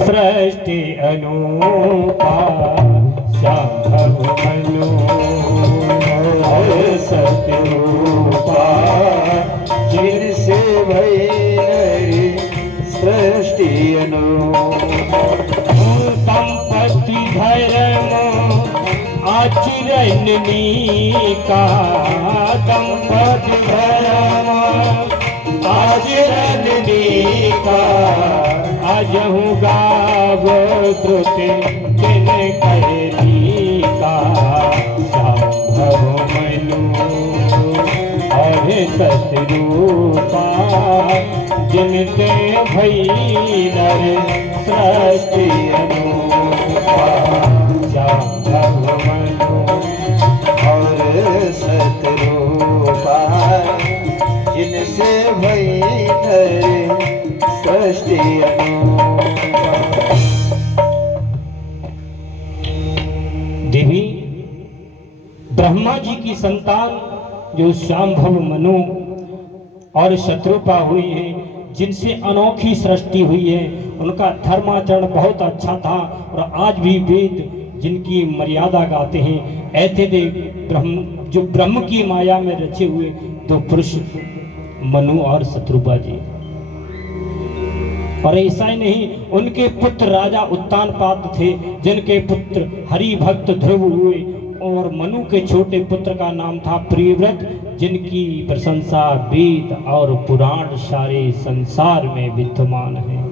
सृष्टि अनूपा संभव मनु सत्यरूपा जिनसे भई नरी सृष्टि अनूपा संपत्ति धर्म आचरण का संपत्ति धर्म आचरण का अजहु गाव श्रुति जिन करली का संभव मनु और सतरूपा जिनते भई नर सृष्टि अनूपा संभव मनु और सतरूपा जिनसे भई नरी सृष्टि अनूपा। देवी ब्रह्मा जी की संतान जो शांभव मनु और शत्रुपा हुई है, जिनसे अनोखी सृष्टि हुई है, उनका धर्माचरण बहुत अच्छा था और आज भी वेद जिनकी मर्यादा गाते हैं। ऐसे दे ब्रह्म जो ब्रह्म की माया में रचे हुए दो पुरुष मनु और शत्रुपा जी। और ऐसा ही नहीं, उनके पुत्र राजा उत्तानपाद थे, जिनके पुत्र हरि भक्त ध्रुव हुए, और मनु के छोटे पुत्र का नाम था प्रियव्रत, जिनकी प्रशंसा वेद और पुराण सारे संसार में विद्यमान है।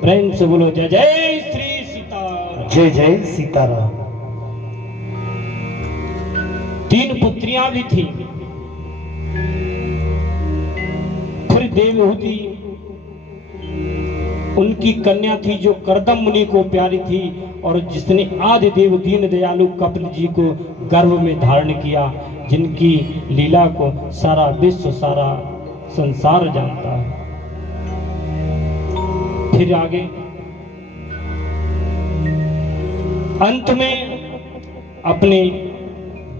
प्रेम से बोलो जय जय श्री सीताराम। जय जय सीताराम। 3 पुत्रियां भी थी। फिर देवहूति उनकी कन्या थी जो करदम मुनि को प्यारी थी, और जिसने आदि देव दीन दयालु कपिल जी को गर्भ में धारण किया, जिनकी लीला को सारा विश्व सारा संसार जानता है। फिर आगे अंत में अपने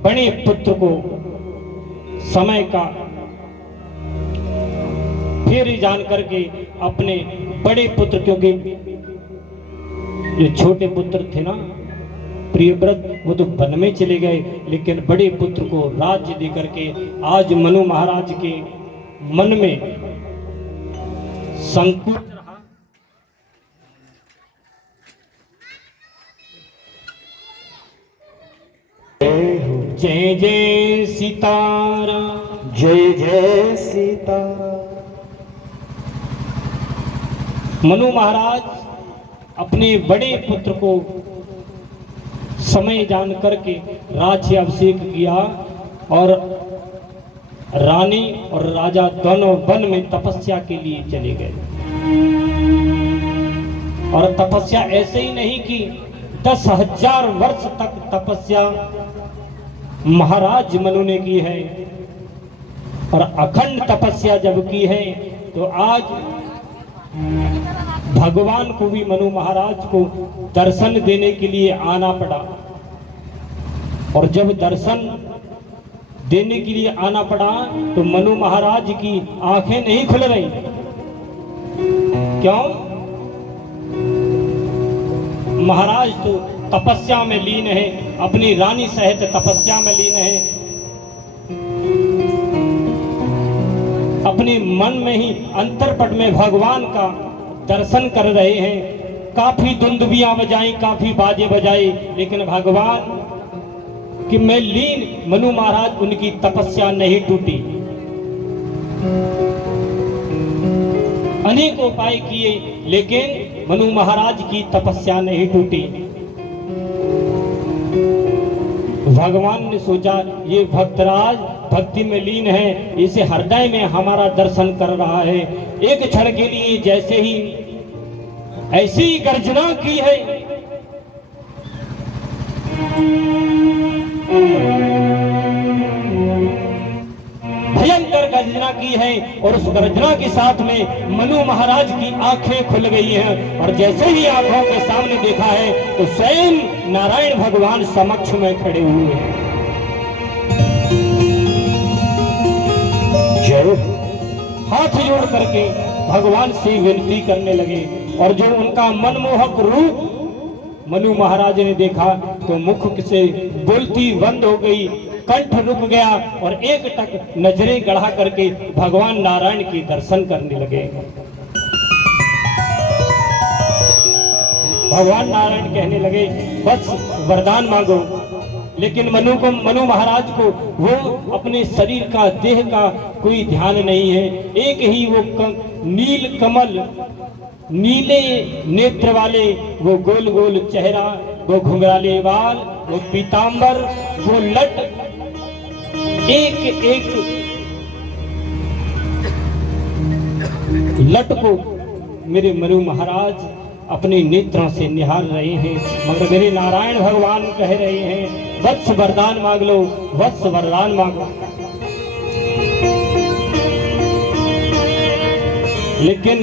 बड़े पुत्र को समय का फिर जान करके अपने बड़े पुत्र, क्योंकि जो छोटे पुत्र थे ना प्रियव्रत, वो तो वन में चले गए, लेकिन बड़े पुत्र को राज्य दे करके आज मनु महाराज के मन में संकुच रहा। जय जय सीताराम। जय जय सीताराम। मनु महाराज अपने बड़े पुत्र को समय जान करके राज्य अभिषेक किया, और रानी और राजा दोनों वन में तपस्या के लिए चले गए। और तपस्या ऐसे ही नहीं कि 10,000 वर्ष तक तपस्या महाराज मनु ने की है, और अखंड तपस्या जब की है तो आज भगवान को भी मनु महाराज को दर्शन देने के लिए आना पड़ा। और जब दर्शन देने के लिए आना पड़ा तो मनु महाराज की आंखें नहीं खुल रही। क्यों? महाराज तो तपस्या में लीन है, अपनी रानी सहित तपस्या में लीन है, अपने मन में ही अंतरपट में भगवान का दर्शन कर रहे हैं। काफी दुंदुभियां बजाई, काफी बाजे बजाए, लेकिन भगवान कि मैं लीन मनु महाराज उनकी तपस्या नहीं टूटी। अनेक उपाय किए, लेकिन मनु महाराज की तपस्या नहीं टूटी। भगवान ने सोचा ये भक्तराज भक्ति में लीन है, इसे हृदय में हमारा दर्शन कर रहा है। एक क्षण के लिए जैसे ही ऐसी गर्जना की है, भयंकर गर्जना की है, और उस गर्जना के साथ में मनु महाराज की आंखें खुल गई हैं। और जैसे ही आंखों के सामने देखा है तो स्वयं नारायण भगवान समक्ष में खड़े हुए हैं। हाथ जोड़ करके भगवान से विनती करने लगे, और जो उनका मनमोहक रूप मनु महाराज ने देखा तो मुख से बोलती बंद हो गई, कंठ रुक गया और एक टक नजरें गढ़ा करके भगवान नारायण की दर्शन करने लगे। भगवान नारायण कहने लगे बस वरदान मांगो। लेकिन मनु महाराज को वो अपने शरीर का, देह का कोई ध्यान नहीं है। एक ही वो नील कमल, नीले नेत्र वाले, वो गोल गोल चेहरा, वो घुंघराले बाल, वो पीतांबर, वो लट, एक एक लट को मेरे मनु महाराज अपने नेत्रों से निहार रहे हैं। मगर मेरे नारायण भगवान कह रहे हैं वत्स वरदान मांग लो, वत्स वरदान मांगो। लेकिन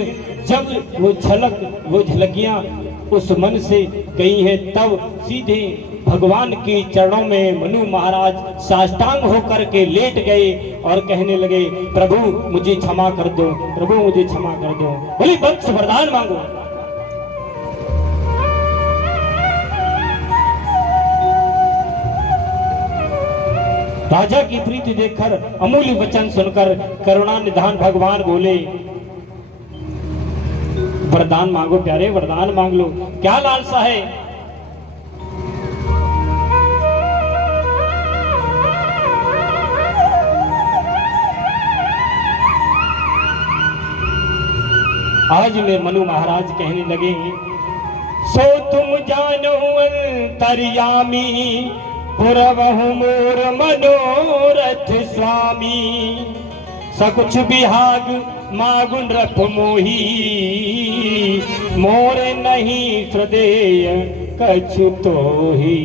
जब वो झलकियां उस मन से गई हैं, तब सीधे भगवान के चरणों में मनु महाराज साष्टांग होकर के लेट गए और कहने लगे प्रभु मुझे क्षमा कर दो, प्रभु मुझे क्षमा कर दो। बोले वत्स वरदान मांगो। राजा की प्रीति देखकर, अमूल्य वचन सुनकर करुणा निधान भगवान बोले वरदान मांगो प्यारे, वरदान मांग लो, क्या लालसा है। आज में मनु महाराज कहने लगे सो तुम जानो अंतर्यामी, पुरवहु मोर मनोरथ स्वामी, सकुछ बिहाग मागुन रप मोही, मोर नहीं हृदय कछु तोही।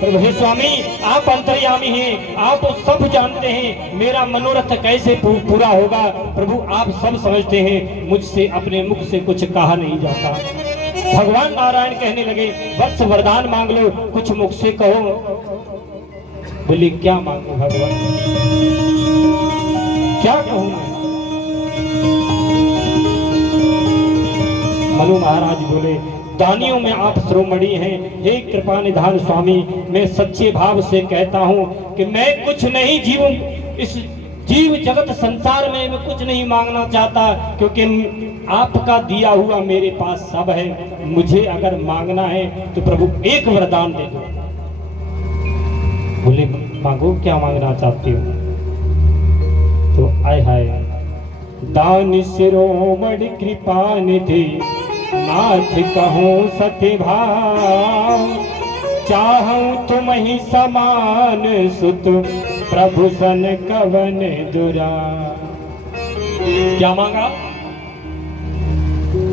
प्रभु हे स्वामी आप अंतर्यामी हैं, आप सब जानते हैं मेरा मनोरथ कैसे पूरा होगा। प्रभु आप सब समझते हैं, मुझसे अपने मुख से कुछ कहा नहीं जाता। भगवान नारायण कहने लगे वत्स वरदान मांग लो, कुछ मुख से कहो। बोले क्या मांगो भगवान, क्या कहूं मैं। मनु महाराज बोले दानियों में आप शिरोमणि हैं, हे कृपा निधान स्वामी, मैं सच्चे भाव से कहता हूं कि मैं कुछ नहीं इस जीव जगत संसार में मैं कुछ नहीं मांगना चाहता, क्योंकि आपका दिया हुआ मेरे पास सब है। मुझे अगर मांगना है तो प्रभु एक वरदान दे दो। बोले मांगो क्या मांगना चाहते हो। तो आय हाय दान शिरोमणि कृपा निधि, नाथ कहूँ सत्य भाव, चाहूं तुम ही समान सुत, प्रभु सन कवन दुरा। क्या मांगा।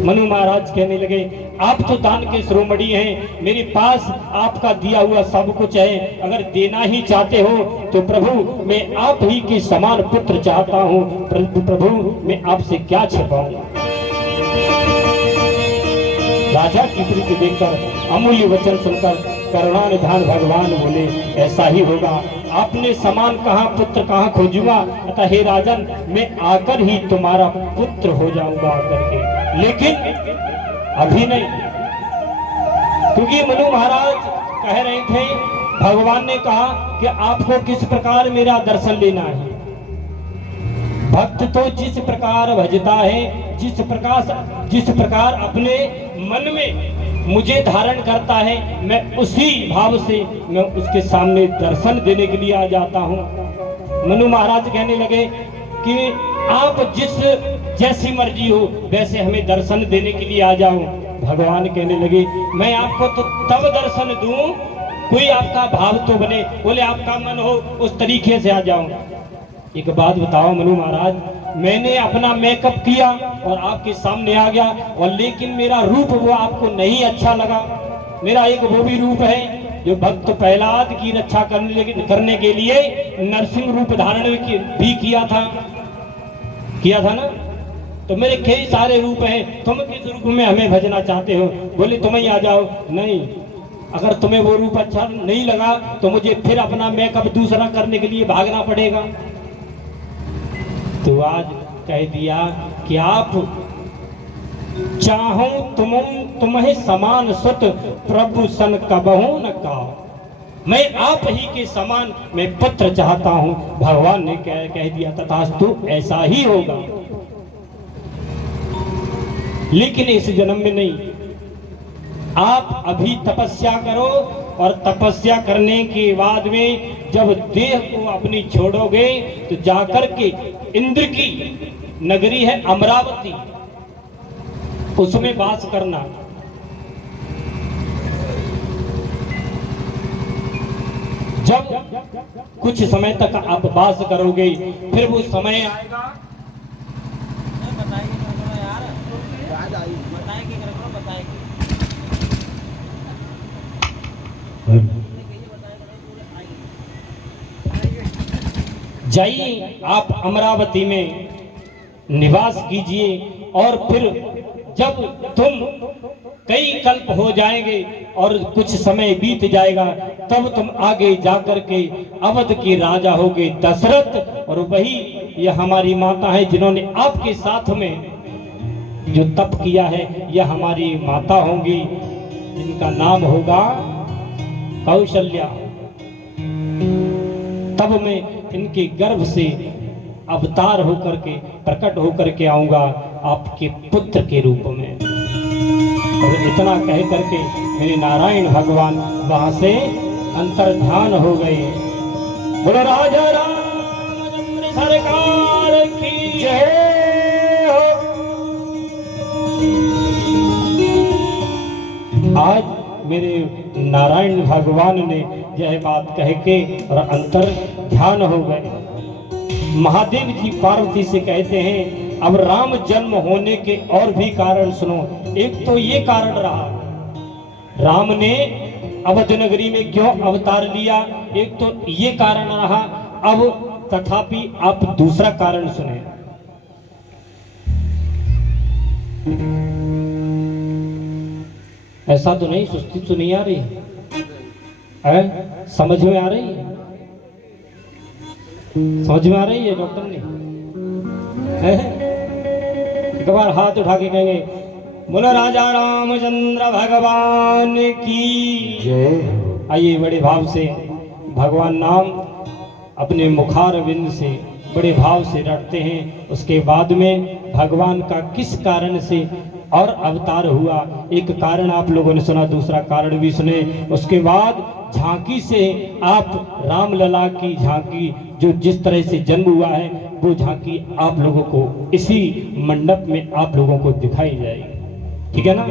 मनु महाराज कहने लगे आप तो दान के शिरोमणि हैं, मेरे पास आपका दिया हुआ सब कुछ है, अगर देना ही चाहते हो तो प्रभु मैं आप ही के समान पुत्र चाहता हूँ। प्रभु मैं आपसे क्या छिपाऊं। राजा की प्रीति देखकर, अमूल्य वचन सुनकर करुणा निधान भगवान बोले ऐसा ही होगा, आपने समान कहाँ पुत्र कहाँ खोजूंगा, अतः हे राजन मैं आकर ही तुम्हारा पुत्र हो जाऊंगा आकर के, लेकिन अभी नहीं। क्योंकि मनु महाराज कह रहे थे भगवान ने कहा कि आपको किस प्रकार मेरा दर्शन लेना है। भक्त तो जिस प्रकार भजता है, जिस प्रकार अपने मन में मुझे धारण करता है, मैं उसी भाव से मैं उसके सामने दर्शन देने के लिए आ जाता हूँ। मनु महाराज कहने लगे कि आप जैसी मर्जी हो वैसे हमें दर्शन देने के लिए आ जाओ। भगवान कहने लगे मैं आपको तो तब दर्शन दूं कोई आपका भाव तो बने, बोले आपका मन हो उस तरीके से आ जाओ। एक बात बताओ मनु महाराज, मैंने अपना मेकअप किया और आपके सामने आ गया, और लेकिन मेरा रूप वो आपको नहीं अच्छा लगा। मेरा एक वो भी रूप है जो भक्त प्रहलाद की रक्षा करने के लिए नरसिंह रूप धारण भी किया था ना। तो मेरे कई सारे रूप हैं, तुम किस रूप में हमें भजना चाहते हो। बोले तुम ही आ जाओ। नहीं, अगर तुम्हें वो रूप अच्छा नहीं लगा तो मुझे फिर अपना मेकअप दूसरा करने के लिए भागना पड़ेगा। तो आज कह दिया कि आप चाहूं तुम्हें समान सुत, प्रभु सन कबहू न काओ। मैं आप ही के समान मैं पुत्र चाहता हूं। भगवान ने कह दिया तथास्तु, ऐसा ही होगा। लेकिन इस जन्म में नहीं, आप अभी तपस्या करो और तपस्या करने के बाद में जब देह को अपनी छोड़ोगे तो जाकर के इंद्र की नगरी है अमरावती, उसमें वास करना। जब कुछ समय तक आप वास करोगे, फिर वो समय आएगा। जाइए आप अमरावती में निवास कीजिए और फिर जब तुम कई कल्प हो जाएंगे और कुछ समय बीत जाएगा, तब तुम आगे जाकर के अवध के राजा होगे दशरथ। और वही ये हमारी माता है जिन्होंने आपके साथ में जो तप किया है, यह हमारी माता होंगी जिनका नाम होगा कौशल्या। तब मैं इनके गर्भ से अवतार होकर के प्रकट होकर के आऊंगा आपके पुत्र के रूप में। और इतना कह करके मेरे नारायण भगवान वहां से अंतर्ध्यान हो गए। बोलो राजा रामचंद्र सरकार की जय हो। आज मेरे नारायण भगवान ने यह बात कह के और अंतर ध्यान हो गए। महादेव जी पार्वती से कहते हैं, अब राम जन्म होने के और भी कारण सुनो। एक तो ये कारण रहा, राम ने अवध नगरी में क्यों अवतार लिया, एक तो ये कारण रहा। अब तथापि आप दूसरा कारण सुने। ऐसा तो नहीं, सुस्ती तो नहीं आ रही है? समझ में आ रही है? समझ में आ रही है डॉक्टर ने? एक बार हाथ उठा के कहेंगे, बोलो राजा रामचंद्र भगवान की जय। आइए बड़े भाव से भगवान नाम अपने मुखारविंद से बड़े भाव से रटते हैं। उसके बाद में भगवान का किस कारण से और अवतार हुआ, एक कारण आप लोगों ने सुना, दूसरा कारण भी सुने। उसके बाद झांकी से आप रामलला की झांकी जो जिस तरह से जन्म हुआ है, वो झांकी आप लोगों को इसी मंडप में आप लोगों को दिखाई जाएगी। ठीक है ना?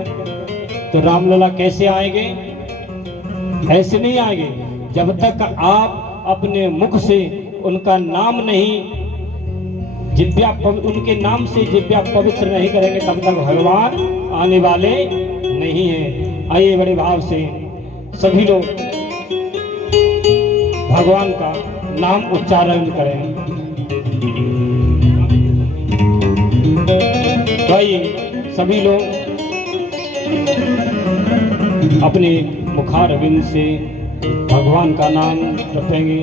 तो रामलला कैसे आएंगे? ऐसे नहीं आएंगे। जब तक आप अपने मुख से उनका नाम नहीं उनके नाम से जिब्या पवित्र नहीं करेंगे, तब तक भगवान आने वाले नहीं हैं। आइए बड़े भाव से सभी लोग भगवान का नाम उच्चारण करें। तो आइए सभी लोग अपने मुखारविंद से भगवान का नाम जपेंगे।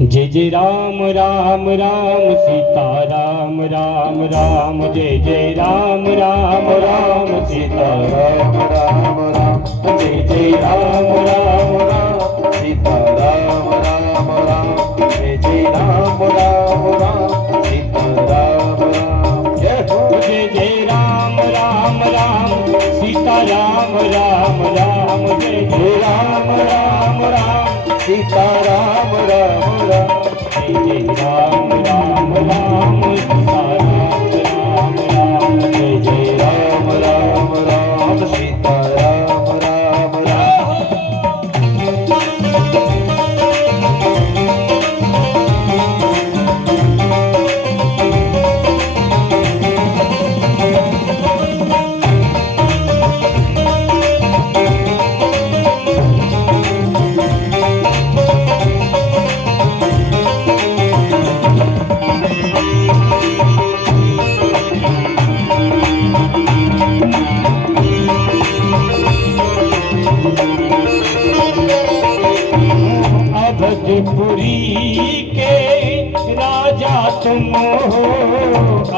जय जय राम राम राम सीता राम राम राम, जय जय राम राम राम सीता राम राम राम, जय जय राम राम राम सीता राम राम राम, जय जय राम राम राम सीता राम राम। जय जय राम राम राम सीता राम राम राम, जय जय राम राम राम सीता राम राम राम, जय जय राम राम राम सीता राम राम राम, जय जय राम राम राम सीता राम राम राम।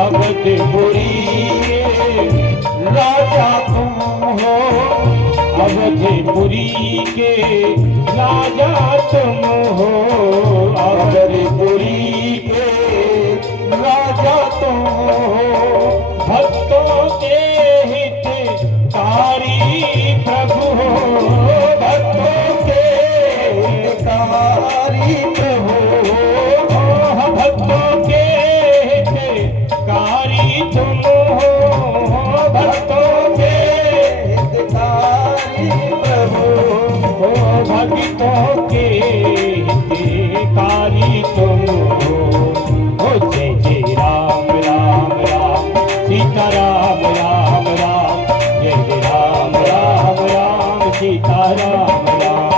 अवधपुरी के राजा तुम हो, अवधपुरी के राजा तुम हो, अवधपुरी के राजा तुम हो, भक्तों के हितकारी प्रभु हो, भक्तों के हितकारी प्रभु हो, भक्तों के हितकारी तुम हो, भक्तों के हितकारी प्रभु हो, भक्तों के हितकारी तुम हो। जय जय राम राम राम सीता राम राम राम, जय जय राम राम राम सीता राम राम,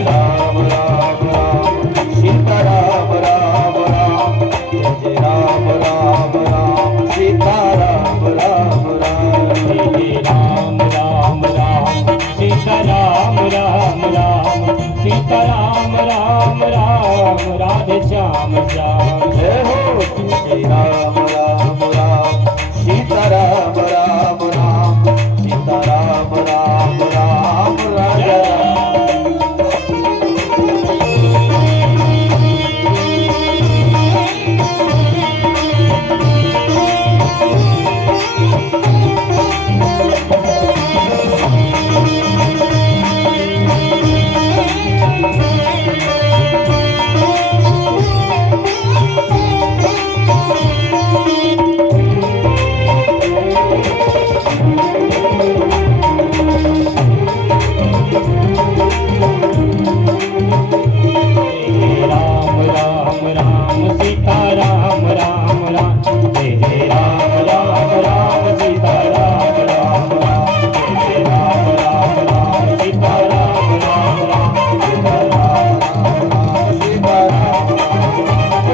राम राम राम सीता राम राम राम, जय जय राम राम राम सीता राम राम राम, जय जय राम राम राम सीता राम राम राम, सीता राम राम राम राधे श्याम श्याम। जय हो जय राम राम राम सीता राम राम राम, सीता राम राम राम राजा राम राम राम सीता राम राम राम, जय जय राम राम राम सीता राम राम राम, जय जय राम राम राम सीता राम राम राम, सीता राम सीता राम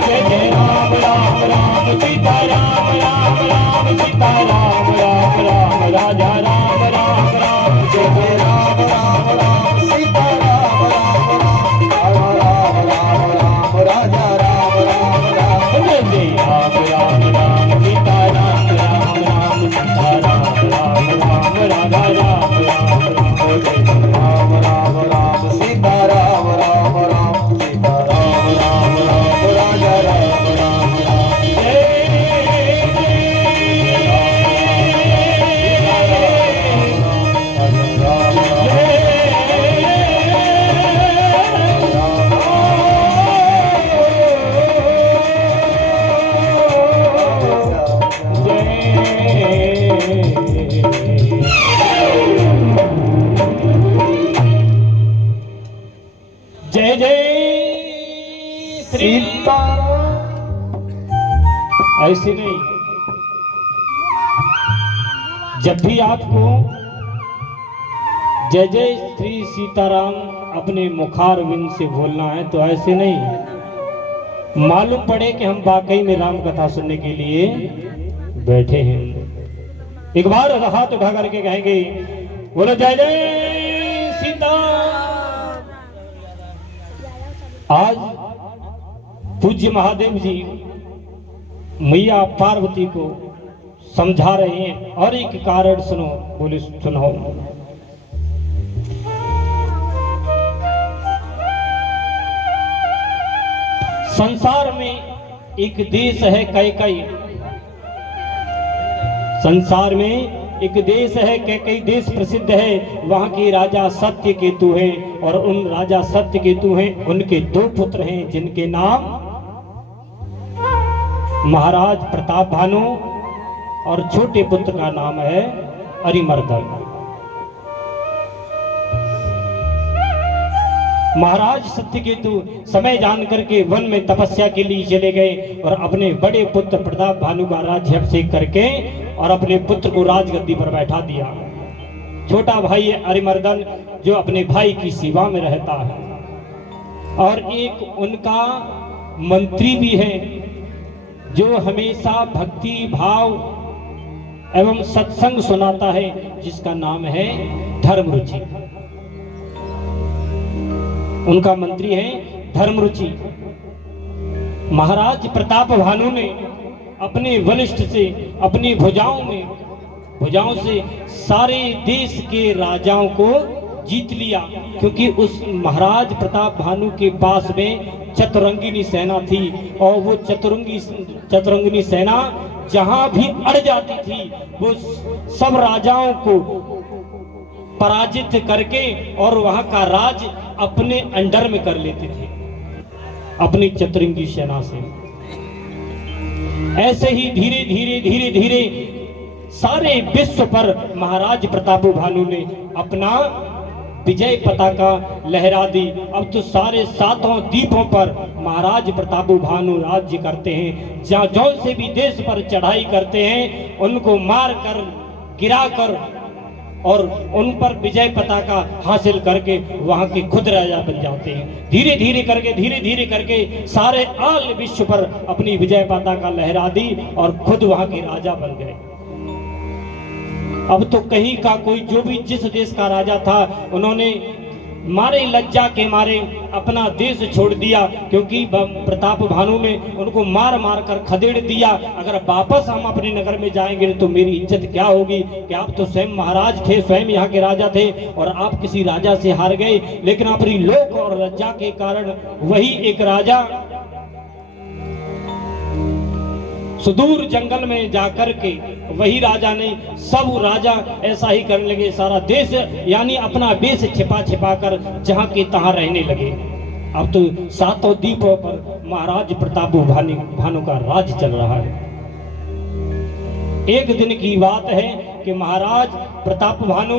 जय जय राम राम राम सीता राम राम राम, सीता राम राम राम राजा राम राम राम, जय जय राम राम राम सीता राम राम राम, राम राम राम राम राजा राम राम राम, जय जय राम राम राम सीता राम राम राम, सीता राम राम राम राजा राम राम राम, जय जय राम राम राम सीता राम राम राम, सीता राम राम राम राजा राम राम राम, जय जय श्री सीता ऐसे नहीं, जब भी आपको जय जय श्री सीताराम अपने मुखारविंद से बोलना है तो ऐसे नहीं, मालूम पड़े कि हम वाकई में राम कथा सुनने के लिए बैठे हैं। एक बार हाथ उठा करके कहेंगे बोलो जय जय सीता। आज पूज्य महादेव जी मैया पार्वती को समझा रहे हैं और एक कारण सुनो, बोले सुनो। संसार में एक देश है कैकई, संसार में एक देश है कैकई, देश प्रसिद्ध है, वहां के राजा सत्य केतु हैं और उन राजा सत्य केतु हैं, उनके दो पुत्र हैं जिनके नाम महाराज प्रताप भानु और छोटे पुत्र का नाम है अरिमर्दन। महाराज सत्यकेतु समय जान करके वन में तपस्या के लिए चले गए और अपने बड़े पुत्र प्रताप भानु का राज्याभिषेक करके और अपने पुत्र को राजगद्दी पर बैठा दिया। छोटा भाई अरिमर्दन जो अपने भाई की सेवा में रहता है और एक उनका मंत्री भी है जो हमेशा भक्ति भाव एवं सत्संग सुनाता है, जिसका नाम है धर्मरुचि। उनका मंत्री है धर्मरुचि। महाराज प्रताप भानु ने अपने वरिष्ठ से, अपनी भुजाओं से सारे देश के राजाओं को जीत लिया, क्योंकि उस महाराज प्रताप भानु के पास में चतुरंगिनी सेना थी, और वो चतुरंगिनी सेना जहां भी अड़ जाती थी वो सब राजाओं को पराजित करके और वहां का राज अपने अंडर में कर लेते थे अपनी चतुरंगी सेना से। ऐसे ही धीरे धीरे सारे विश्व पर महाराज प्रताप भानु ने अपना विजय पताका लहरा दी। अब तो सारे सातों द्वीपों पर महाराज प्रताप भानु राज्य करते हैं। जहाँ जौन से भी देश पर चढ़ाई करते हैं उनको मार कर, गिरा कर और उन पर विजय पताका हासिल करके वहां के खुद राजा बन जाते हैं। धीरे धीरे करके सारे आल विश्व पर अपनी विजय पताका लहरा दी और खुद वहां के राजा बन गए। अब तो कहीं का कोई जो भी जिस देश का राजा था उन्होंने मारे लज्जा के मारे अपना देश छोड़ दिया, क्योंकि प्रताप भानु ने उनको मार कर खदेड़ दिया। अगर वापस हम अपने नगर में जाएंगे तो मेरी इज्जत क्या होगी कि आप तो स्वयं महाराज थे, स्वयं यहाँ के राजा थे और आप किसी राजा से हार गए। लेकिन अपनी लोक और लज्जा के कारण वही एक राजा सुदूर जंगल में जाकर के वही राजा ने, सब राजा ऐसा ही करने लगे। सारा देश यानी अपना वेश छिपा कर जहां के तहां रहने लगे। अब तो सातों द्वीपों पर महाराज प्रताप भानु का राज चल रहा है। एक दिन की बात है कि महाराज प्रताप भानु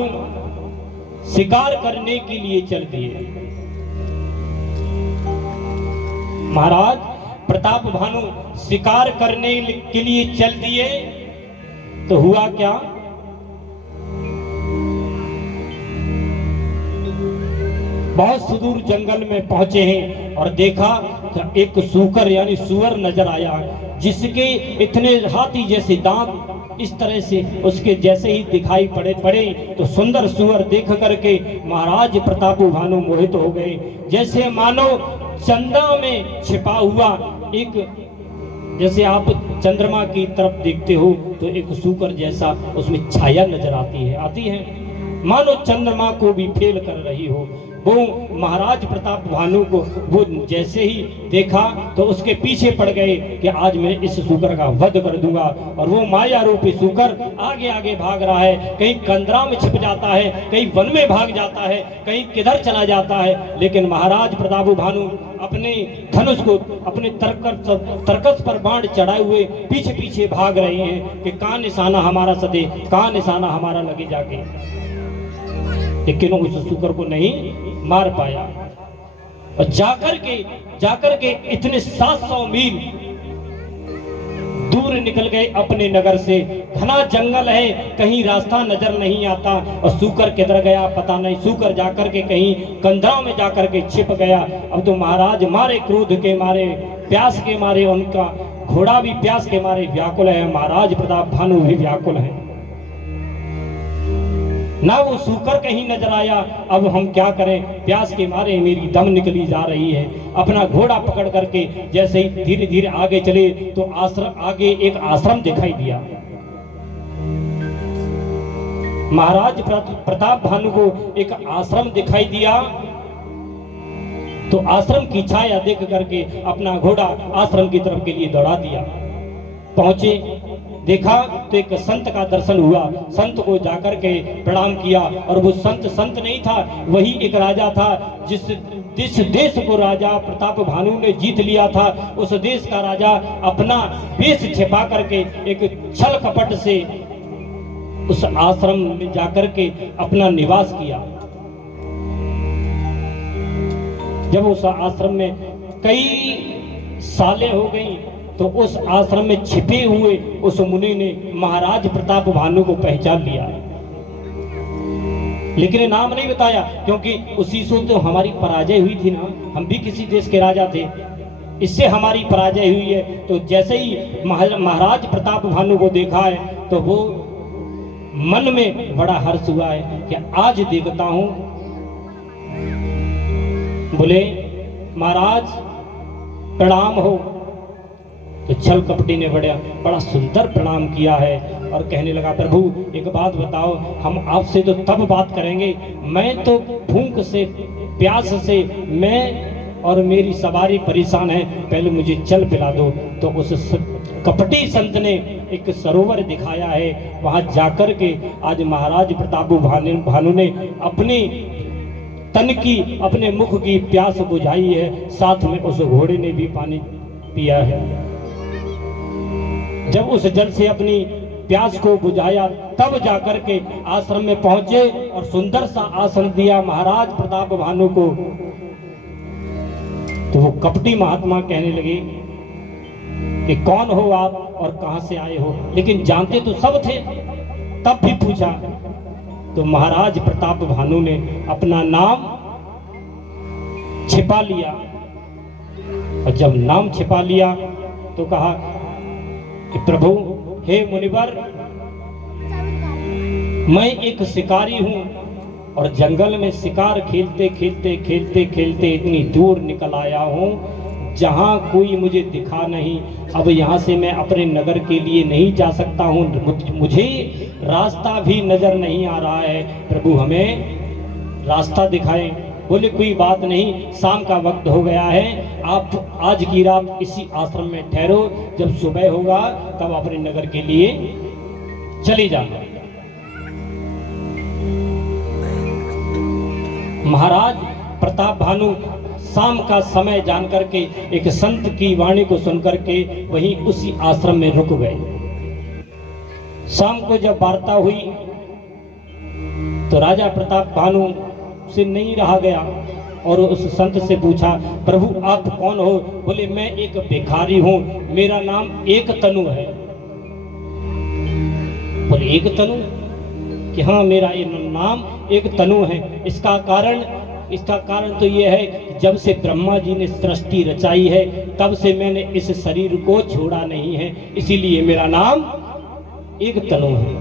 शिकार करने के लिए चल दिए। महाराज प्रताप भानु शिकार करने के लिए चल दिए तो हुआ क्या, बहुत सुदूर जंगल में पहुंचे हैं और देखा तो एक सूकर यानी सुअर नजर आया, जिसके इतने हाथी जैसे दांत, इस तरह से उसके जैसे ही दिखाई पड़े तो सुंदर सुअर देख करके महाराज प्रताप भानु मोहित हो गए। जैसे मानो चंदा में छिपा हुआ एक, जैसे आप चंद्रमा की तरफ देखते हो तो एक सूकर जैसा उसमें छाया नजर आती है, मानो चंद्रमा को भी फेल कर रही हो। वो महाराज प्रताप भानु को वो जैसे ही देखा तो उसके पीछे पड़ गए कि आज मैं इस सूकर का वध कर दूंगा। और वो माया रूपी सूकर आगे भाग रहा है, कहीं कंदरा में छिप जाता है, कहीं वन में भाग जाता है, कहीं किधर चला जाता है। लेकिन महाराज प्रताप भानु अपने धनुष को, अपने तरकस पर बाण चढ़ाए हुए पीछे भाग रहे हैं कि कहाँ निशाना हमारा सदे, कहाँ निशाना हमारा लगे जाके। लेकिन उस सूकर को नहीं मार पाया और जाकर के इतने 700 मील दूर निकल गए अपने नगर से। घना जंगल है, कहीं रास्ता नजर नहीं आता और सूकर किधर गया पता नहीं। सूकर जाकर के कहीं कंदरा में जाकर के छिप गया। अब तो महाराज मारे क्रोध के मारे, प्यास के मारे, उनका घोड़ा भी प्यास के मारे व्याकुल है, महाराज प्रताप भानु भी व्याकुल है। ना वो सूकर कहीं नजर आया। अब हम क्या करें, प्यास के मारे मेरी दम निकली जा रही है। अपना घोड़ा पकड़ करके जैसे ही धीरे धीरे आगे चले तो आगे एक आश्रम दिखाई दिया। महाराज प्रताप भानु को एक आश्रम दिखाई दिया तो आश्रम की छाया देख करके अपना घोड़ा आश्रम की तरफ के लिए दौड़ा दिया। पहुंचे, देखा तो एक संत का दर्शन हुआ। संत को जाकर के प्रणाम किया और वो संत नहीं था, वही एक राजा था जिस देश को राजा प्रताप भानु ने जीत लिया था। उस देश का राजा अपना वेश छिपा करके एक छल कपट से उस आश्रम में जाकर के अपना निवास किया। जब उस आश्रम में कई सालें हो गई तो उस आश्रम में छिपे हुए उस मुनि ने महाराज प्रताप भानु को पहचान लिया, लेकिन नाम नहीं बताया, क्योंकि उसी से तो हमारी पराजय हुई थी ना। हम भी किसी देश के राजा थे, इससे हमारी पराजय हुई है। तो जैसे ही महाराज प्रताप भानु को देखा है तो वो मन में बड़ा हर्ष हुआ है कि आज देखता हूं। बोले महाराज प्रणाम हो। तो छल कपटी ने बड़ा सुंदर प्रणाम किया है और कहने लगा, प्रभु एक बात बताओ, हम आपसे तो तब बात करेंगे, मैं तो भूख से प्यास से मैं और मेरी सवारी परेशान है, पहले मुझे चल पिला दो। तो उस कपटी संत ने एक सरोवर दिखाया है, वहां जाकर के आज महाराज प्रताप भानु ने अपनी तन की, अपने मुख की प्यास बुझाई है, साथ में उस घोड़े ने भी पानी पिया है। जब उस जल से अपनी प्यास को बुझाया तब जाकर के आश्रम में पहुंचे और सुंदर सा आसन दिया महाराज प्रताप भानु को। तो वो कपटी महात्मा कहने लगे कि कौन हो आप और कहां से आए हो, लेकिन जानते तो सब थे, तब भी पूछा। तो महाराज प्रताप भानु ने अपना नाम छिपा लिया, और जब नाम छिपा लिया तो कहा कि प्रभु हे मुनिवर, मैं एक शिकारी हूं और जंगल में शिकार खेलते खेलते खेलते खेलते इतनी दूर निकल आया हूं जहां कोई मुझे दिखा नहीं। अब यहां से मैं अपने नगर के लिए नहीं जा सकता हूं, मुझे रास्ता भी नजर नहीं आ रहा है, प्रभु हमें रास्ता दिखाएं। बोले कोई बात नहीं, शाम का वक्त हो गया है, आप आज की रात इसी आश्रम में ठहरो, जब सुबह होगा तब अपने नगर के लिए चले जाना। महाराज प्रताप भानु शाम का समय जान करके एक संत की वाणी को सुनकर के वहीं उसी आश्रम में रुक गए। शाम को जब वार्ता हुई तो राजा प्रताप भानु से नहीं रहा गया और उस संत से पूछा, प्रभु आप कौन हो? बोले मैं एक भिखारी हूं, मेरा नाम एक तनु है। बोले एक तनु? कि हाँ मेरा ये नाम एक तनु है। इसका कारण तो ये है, जब से ब्रह्मा जी ने सृष्टि रचाई है तब से मैंने इस शरीर को छोड़ा नहीं है, इसीलिए मेरा नाम एक तनु है।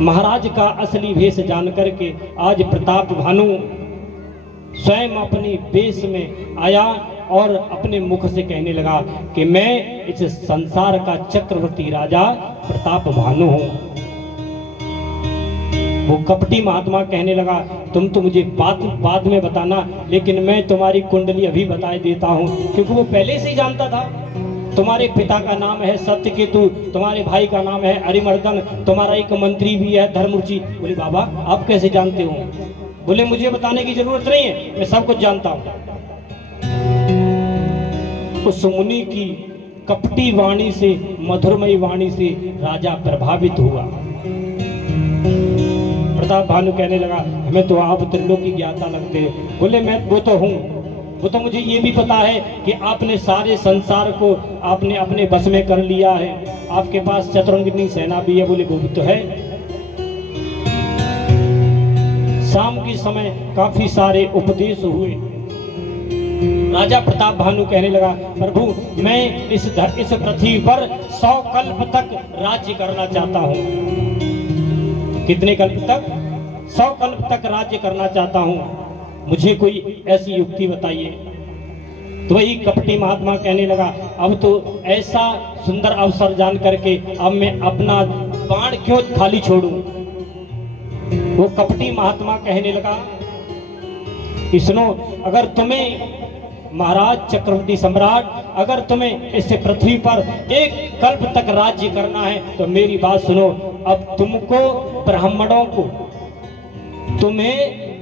महाराज का असली भेष जान करके आज प्रताप भानु स्वयं अपनी वेश में आया और अपने मुख से कहने लगा कि मैं इस संसार का चक्रवर्ती राजा प्रताप भानु हूं। वो कपटी महात्मा कहने लगा, तुम तो मुझे बाद में बताना, लेकिन मैं तुम्हारी कुंडली अभी बता देता हूं, क्योंकि वो पहले से ही जानता था। तुम्हारे पिता का नाम है सत्यकेतु, तुम्हारे भाई का नाम है अरिमर्दन, तुम्हारा एक मंत्री भी है धर्मरुचि। बोले बाबा आप कैसे जानते हो? बोले मुझे बताने की जरूरत नहीं है, मैं सब कुछ जानता हूं। उस मुनि की कपटी वाणी से, मधुरमयी वाणी से राजा प्रभावित हुआ। प्रताप भानु कहने लगा, हमें तो आप त्रिलोकी ज्ञाता लगते हो। बोले मैं वो तो हूँ, वो तो मुझे ये भी पता है कि आपने सारे संसार को आपने अपने बस में कर लिया है, आपके पास चतुरंगिनी सेना भी है। बोले वो भी तो है। शाम के समय काफी सारे उपदेश हुए। राजा प्रताप भानु कहने लगा, प्रभु मैं इस पृथ्वी पर 100 कल्प तक राज्य करना चाहता हूँ। कितने कल्प तक? 100 कल्प तक राज्य करना चाहता हूँ, मुझे कोई ऐसी युक्ति बताइए। तो वही कपटी महात्मा कहने लगा, अब तो ऐसा सुंदर अवसर जान करके अब मैं अपना बाण क्यों खाली छोड़ूं? वो कपटी महात्मा कहने लगा कि सुनो, अगर तुम्हें महाराज चक्रवर्ती सम्राट, अगर तुम्हें इस पृथ्वी पर 1 कल्प तक राज्य करना है तो मेरी बात सुनो। अब तुम्हें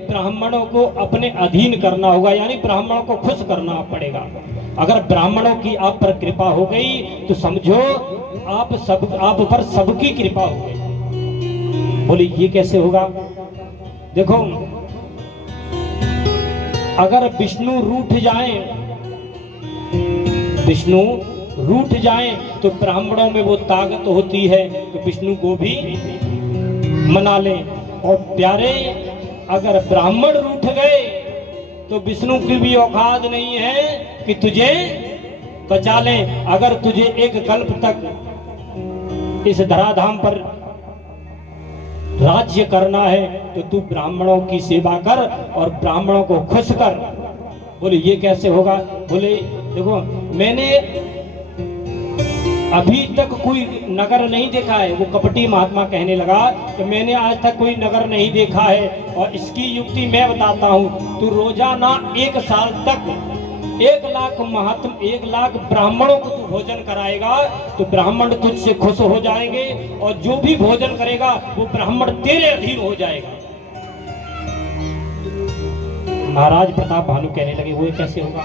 ब्राह्मणों को अपने अधीन करना होगा, यानी ब्राह्मणों को खुश करना पड़ेगा। अगर ब्राह्मणों की आप पर कृपा हो गई तो समझो आप पर सबकी कृपा हो गई। बोले ये कैसे होगा? देखो, अगर विष्णु रूठ जाएं तो ब्राह्मणों में वो ताकत होती है कि विष्णु को भी मना लें। और प्यारे, अगर ब्राह्मण रूठ गए तो विष्णु की भी औकात नहीं है कि तुझे बचा लें। अगर तुझे 1 कल्प तक इस धराधाम पर राज्य करना है तो तू ब्राह्मणों की सेवा कर और ब्राह्मणों को खुश कर। बोले ये कैसे होगा? बोले देखो, मैंने अभी तक कोई नगर नहीं देखा है। वो कपटी महात्मा कहने लगा कि मैंने आज तक कोई नगर नहीं देखा है, और इसकी युक्ति मैं बताता हूँ। तू रोजाना 1 साल तक 1 लाख ब्राह्मणों को तू भोजन कराएगा तो ब्राह्मण तुझसे खुश हो जाएंगे, और जो भी भोजन करेगा वो ब्राह्मण तेरे अधीन हो जाएगा। महाराज प्रताप भानु कहने लगे वो कैसे होगा?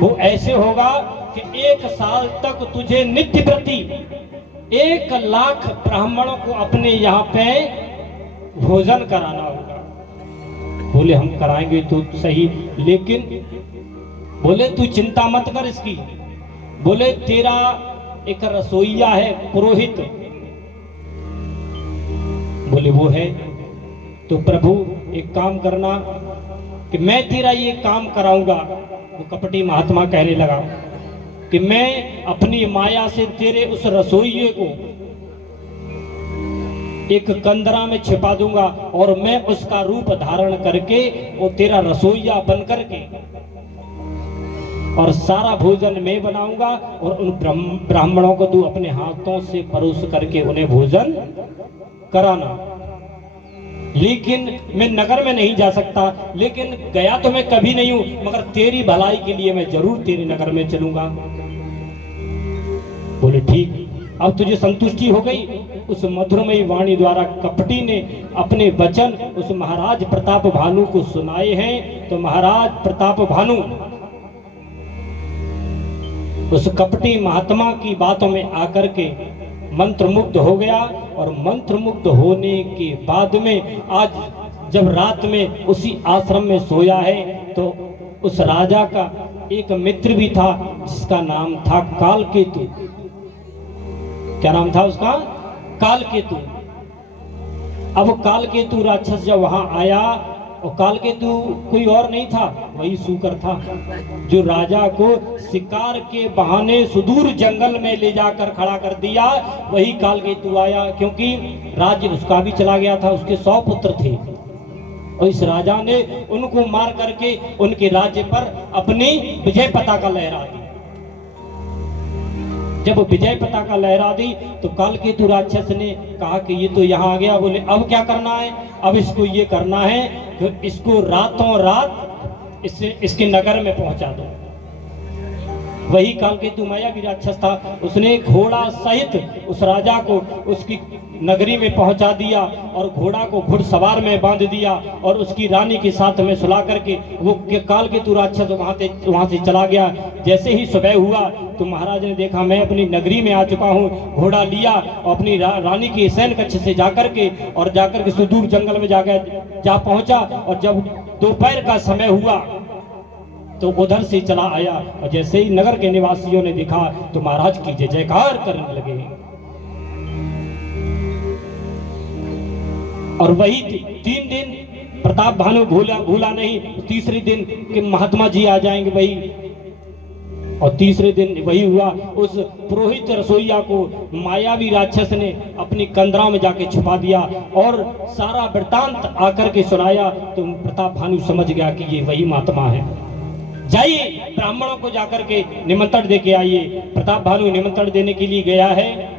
वो ऐसे होगा कि 1 साल तक तुझे नित्य प्रति 1 लाख ब्राह्मणों को अपने यहाँ पे भोजन कराना होगा। बोले हम कराएंगे तो सही, लेकिन बोले तू चिंता मत कर इसकी। बोले तेरा एक रसोइया है पुरोहित। बोले वो है तो प्रभु एक काम करना कि मैं तेरा ये काम कराऊंगा। वो कपटी महात्मा कहने लगा कि मैं अपनी माया से तेरे उस रसोइये को एक कंदरा में छिपा दूंगा, और मैं उसका रूप धारण करके वो तेरा रसोइया बन करके और सारा भोजन मैं बनाऊंगा, और उन ब्राह्मणों को तू अपने हाथों से परोस करके उन्हें भोजन कराना। लेकिन मैं नगर में नहीं जा सकता, लेकिन गया तो मैं कभी नहीं हूं, मगर तेरी भलाई के लिए मैं जरूर तेरे नगर में चलूंगा। बोले ठीक, अब तुझे संतुष्टि हो गई? उस मधुरमयी वाणी द्वारा कपटी ने अपने वचन उस महाराज प्रताप भानु को सुनाए हैं। तो महाराज प्रताप भानु उस कपटी महात्मा की बातों में आकर के मंत्रमुग्ध हो गया, और मंत्रमुग्ध होने के बाद में आज जब रात में उसी आश्रम में सोया है तो उस राजा का एक मित्र भी था जिसका नाम था कालकेतु। क्या नाम था उसका? कालकेतु। अब कालकेतु राक्षस जब वहां आया, और कालकेतु कोई और नहीं था, वही सूकर था जो राजा को शिकार के बहाने सुदूर जंगल में ले जाकर खड़ा कर दिया। वही कालकेतु आया, क्योंकि राज्य उसका भी चला गया था, उसके 100 पुत्र थे, और इस राजा ने उनको मार करके उनके राज्य पर अपनी विजय पताका लहरा दी। जब विजय पताका लहरा दी तो कालकेतु राक्षस ने कहा कि ये तो यहाँ आ गया। बोले अब क्या करना है? अब इसको ये करना है कि इसको रातों रात इसके नगर में पहुंचा दो। वही कालकेतु मायावी राक्षस था, उसने घोड़ा सहित उस राजा को उसकी नगरी में पहुंचा दिया, और घोड़ा को घुड़सवार में बांध दिया, और उसकी रानी के साथ में सुला करके वो कालकेतु राक्षस वहां से चला गया। जैसे ही सुबह हुआ तो महाराज ने देखा मैं अपनी नगरी में आ चुका हूँ। घोड़ा लिया और अपनी रानी के सैन कक्ष से जाकर के सुदूर जंगल में जा पहुंचा, और जब दोपहर का समय हुआ तो उधर से चला आया, और जैसे ही नगर के निवासियों ने देखा तो महाराज की जय जयकार करने लगे। और वही 3 दिन प्रताप भानु भूला नहीं। तीसरे दिन के महात्मा जी आ जाएंगे वही, और तीसरे दिन वही हुआ। उस पुरोहित रसोइया को मायावी राक्षस ने अपनी कंदरा में जाके छुपा दिया, और सारा वृत्तांत आकर के सुनाया। तो प्रताप भानु समझ गया कि ये वही महात्मा है। जाइए ब्राह्मणों को जाकर के निमंत्रण दे के आइए। प्रताप भानु निमंत्रण देने के लिए गया है,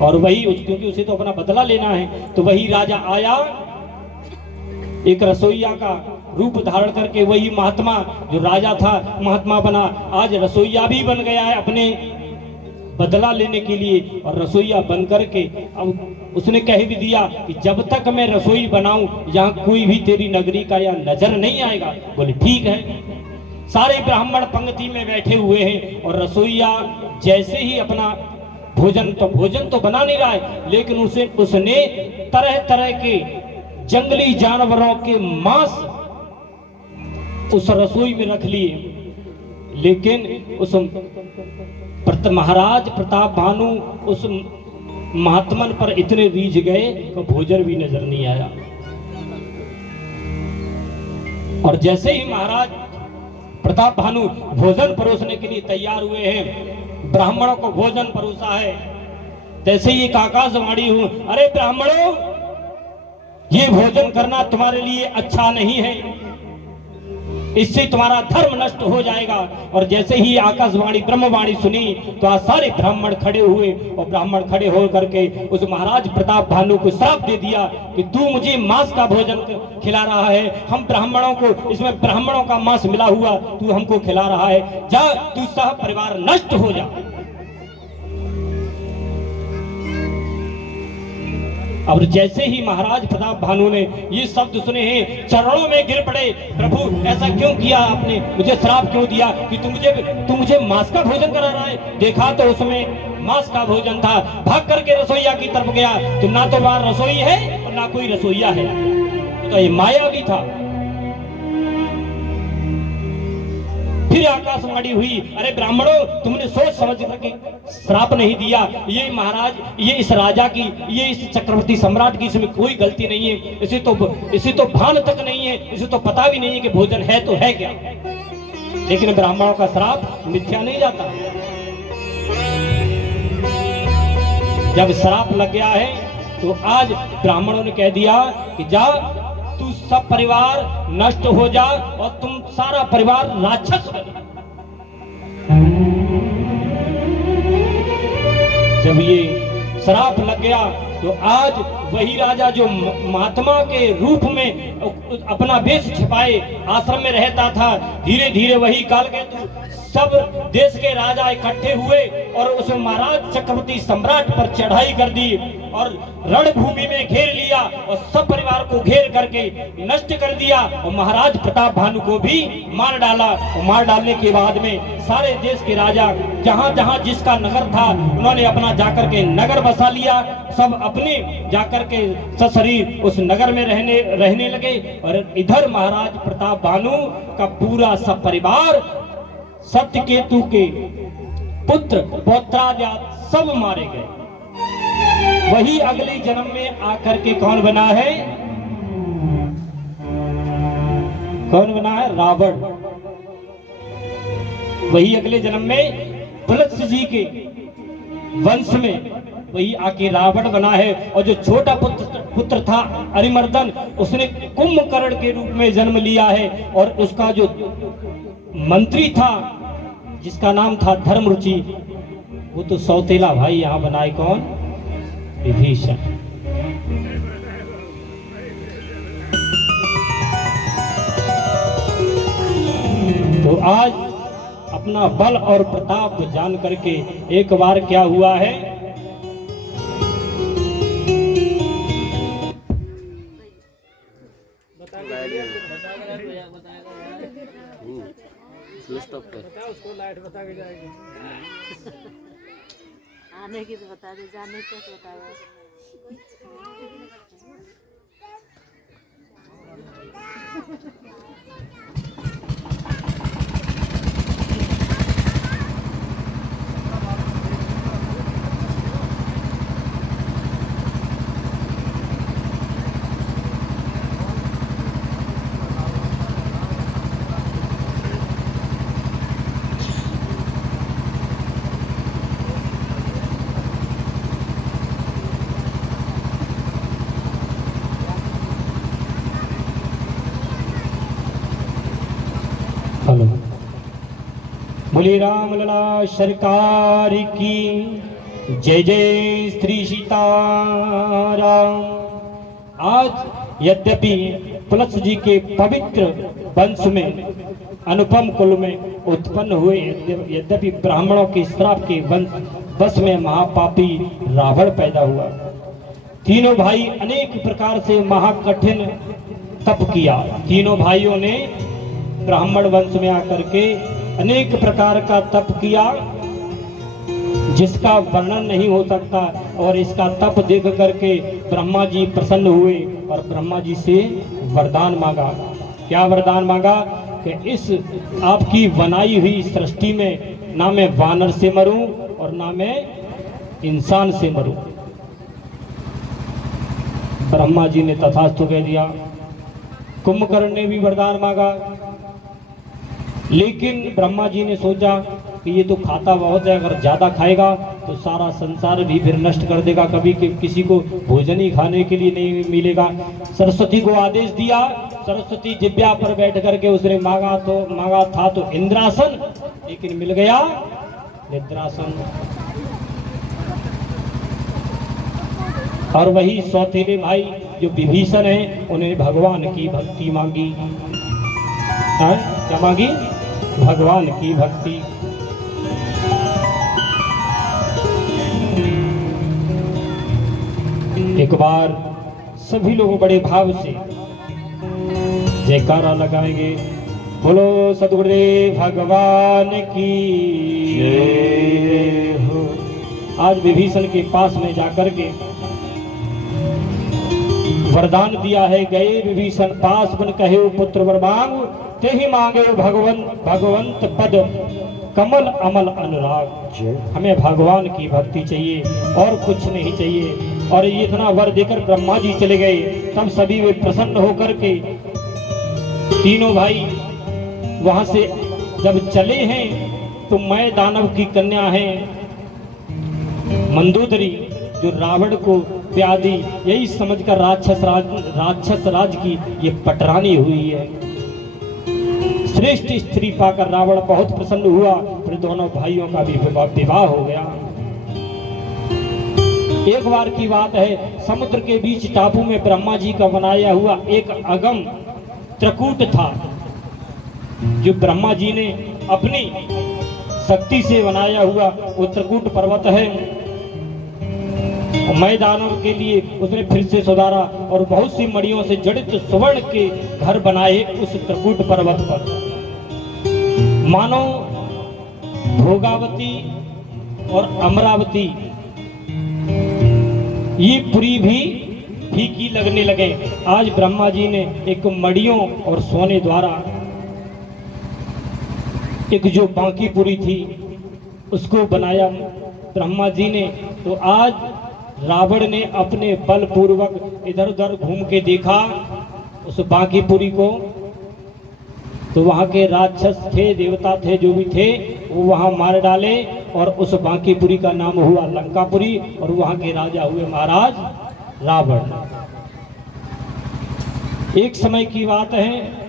और वही क्योंकि उसे तो अपना बदला लेना है, तो वही राजा आया एक रसोइया का रूप धारण करके। वही महात्मा जो राजा था महात्मा बना, आज रसोइया भी बन गया है अपने बदला लेने के लिए, और रसोइया बन करके अब उसने कह भी दिया कि जब तक मैं रसोई बनाऊं यहाँ कोई भी तेरी नगरी का या नजर नहीं आएगा। बोले ठीक है। सारे ब्राह्मण पंक्ति में बैठे हुए हैं, और रसोइया जैसे ही अपना भोजन तो बना नहीं रहा है, लेकिन उसने तरह तरह के जंगली जानवरों के मांस उस रसोई में रख लिए। लेकिन उस महाराज प्रताप भानु उस महात्मन पर इतने रीझ गए कि भोजन भी नजर नहीं आया। और जैसे ही महाराज प्रताप भानु भोजन परोसने के लिए तैयार हुए हैं, ब्राह्मणों को भोजन परोसा है, जैसे ही एक आकाशवाणी हुई, अरे ब्राह्मणों ये भोजन करना तुम्हारे लिए अच्छा नहीं है, इससे तुम्हारा धर्म नष्ट हो जाएगा। और जैसे ही आकाशवाणी ब्रह्मवाणी सुनी तो आज सारे ब्राह्मण खड़े हुए और ब्राह्मण खड़े हो करके उस महाराज प्रताप भानु को श्राप दे दिया कि तू मुझे मांस का भोजन खिला रहा है, हम ब्राह्मणों को, इसमें ब्राह्मणों का मांस मिला हुआ तू हमको खिला रहा है, जा तू सह परिवार नष्ट हो जा। और जैसे ही महाराज प्रताप भानु ने ये शब्द सुने हैं, चरणों में गिर पड़े, प्रभु ऐसा क्यों किया आपने, मुझे श्राप क्यों दिया कि तू मुझे मांस का भोजन करा रहा है। देखा तो उसमें मांस का भोजन था, भाग करके रसोईया की तरफ गया तो ना तो वहां रसोई है और ना कोई रसोईया है, तो ये माया भी था। फिर आकाशवाणी हुई, अरे ब्राह्मणों तुमने सोच समझ करके श्राप नहीं दिया, ये महाराज, ये इस राजा की, ये इस चक्रवर्ती सम्राट की इसमें कोई गलती नहीं है, इसे तो भान तक नहीं है, इसे तो पता भी नहीं है कि भोजन है तो है क्या। लेकिन ब्राह्मणों का श्राप मिथ्या नहीं जाता। जब श्राप लग गया है तो आज ब्राह्मणों ने कह दिया कि जा तू सब परिवार नष्ट हो जा और तुम सारा परिवार राक्षस बने। जब ये श्राप लग गया तो आज वही राजा जो महात्मा के रूप में अपना वेश छिपाए आश्रम में रहता था, धीरे धीरे वही कालकेतु सब देश के राजा इकट्ठे हुए और उस महाराज चक्रवर्ती सम्राट पर चढ़ाई कर दी और रणभूमि में घेर लिया और सब परिवार को घेर करके नष्ट कर दिया और महाराज प्रताप भानु को भी मार डाला। और मार डालने के बाद में सारे देश के राजा जहां जहां जिसका नगर था उन्होंने अपना जाकर के नगर बसा लिया, सब अपने जाकर के सशरीर उस नगर में रहने लगे। और इधर महाराज प्रताप भानु का पूरा सब परिवार सत्यकेतु के पुत्र पौत्राद सब मारे गए। वही अगले जन्म में आकर के कौन बना है, कौन बना है, रावण। वही अगले जन्म में पुलत्स्य जी के वंश में वही आके रावण बना है। और जो छोटा पुत्र था अरिमर्दन, उसने कुंभकर्ण के रूप में जन्म लिया है। और उसका जो मंत्री था जिसका नाम था धर्मरुचि, वो तो सौतेला भाई यहाँ बनाए कौन, विभीषण। तो आज अपना बल और प्रताप जान करके एक बार क्या हुआ है, उसको लाइट बता के जाएगी। आने की तो बता दे, जाने की तो बता दे। हेलो, बोली राम लला सरकार की जय जय श्री सीताराम। आज यद्यपि पुलत्स्य जी के पवित्र वंश में अनुपम कुल में उत्पन्न हुए, यद्यपि ब्राह्मणों के श्राप के वंश में महापापी रावण पैदा हुआ। तीनों भाई अनेक प्रकार से महाकठिन तप किया। तीनों भाइयों ने ब्राह्मण वंश में आकर के अनेक प्रकार का तप किया जिसका वर्णन नहीं हो सकता। और इसका तप देख करके ब्रह्मा जी प्रसन्न हुए और ब्रह्मा जी से वरदान मांगा। क्या वरदान मांगा कि इस आपकी बनाई हुई सृष्टि में ना मैं वानर से मरूं और ना मैं इंसान से मरूं। ब्रह्मा जी ने तथास्तु कह दिया। कुंभकर्ण ने भी वरदान मांगा, लेकिन ब्रह्मा जी ने सोचा कि ये तो खाता बहुत है, अगर ज़्यादा खाएगा तो सारा संसार भी फिर नष्ट कर देगा, कभी किसी को भोजन ही खाने के लिए नहीं मिलेगा। सरस्वती को आदेश दिया। सरस्वती दिव्या पर बैठ करके उसने मांगा था तो इंद्रासन, लेकिन मिल गया निद्रासन। और वही सौतेले भाई जो विभीषण है, उन्हें भगवान की भक्ति मांगी। क्या मांगी? भगवान की भक्ति। एक बार सभी लोग बड़े भाव से जयकारा लगाएंगे, बोलो सद्गुरुदेव भगवान की जय हो। आज विभीषण के पास में जाकर के वरदान दिया है, गए विभीषण पास बन कहे पुत्र वर मांग, ते ही मांगे भगवंत पद कमल अमल अनुराग। हमें भगवान की भक्ति चाहिए और कुछ नहीं चाहिए। और ये इतना वर देकर ब्रह्मा जी चले गए। तब सभी वे प्रसन्न होकर के तीनों भाई वहां से जब चले हैं तो मैं दानव की कन्या है मंदोदरी, जो रावण को व्याधि यही समझकर राक्षस राज की ये पटरानी हुई है। श्रेष्ठ स्त्री पाकर रावण बहुत प्रसन्न हुआ। फिर दोनों भाइयों का भी विवाह हो गया। एक बार की बात है, समुद्र के बीच टापू में ब्रह्मा जी का बनाया हुआ एक अगम त्रकूट था, जो ब्रह्मा जी ने अपनी शक्ति से बनाया हुआ वो त्रकूट पर्वत है। मैदानों के लिए उसने फिर से सुधारा और बहुत सी मड़ियों से जड़ित स्वर्ण के घर बनाए उस त्रकूट पर्वत पर। मानो भोगावती और अमरावती ये पुरी भी फीकी लगने लगे। आज ब्रह्मा जी ने एक मड़ियों और सोने द्वारा एक जो बांकीपुरी थी उसको बनाया ब्रह्मा जी ने। तो आज रावण ने अपने बल पूर्वक इधर उधर घूम के देखा उस बांकीपुरी को, तो वहां के राक्षस थे, देवता थे, जो भी थे वो वहां मार डाले और उस बांकीपुरी का नाम हुआ लंकापुरी और वहां के राजा हुए महाराज रावण। एक समय की बात है,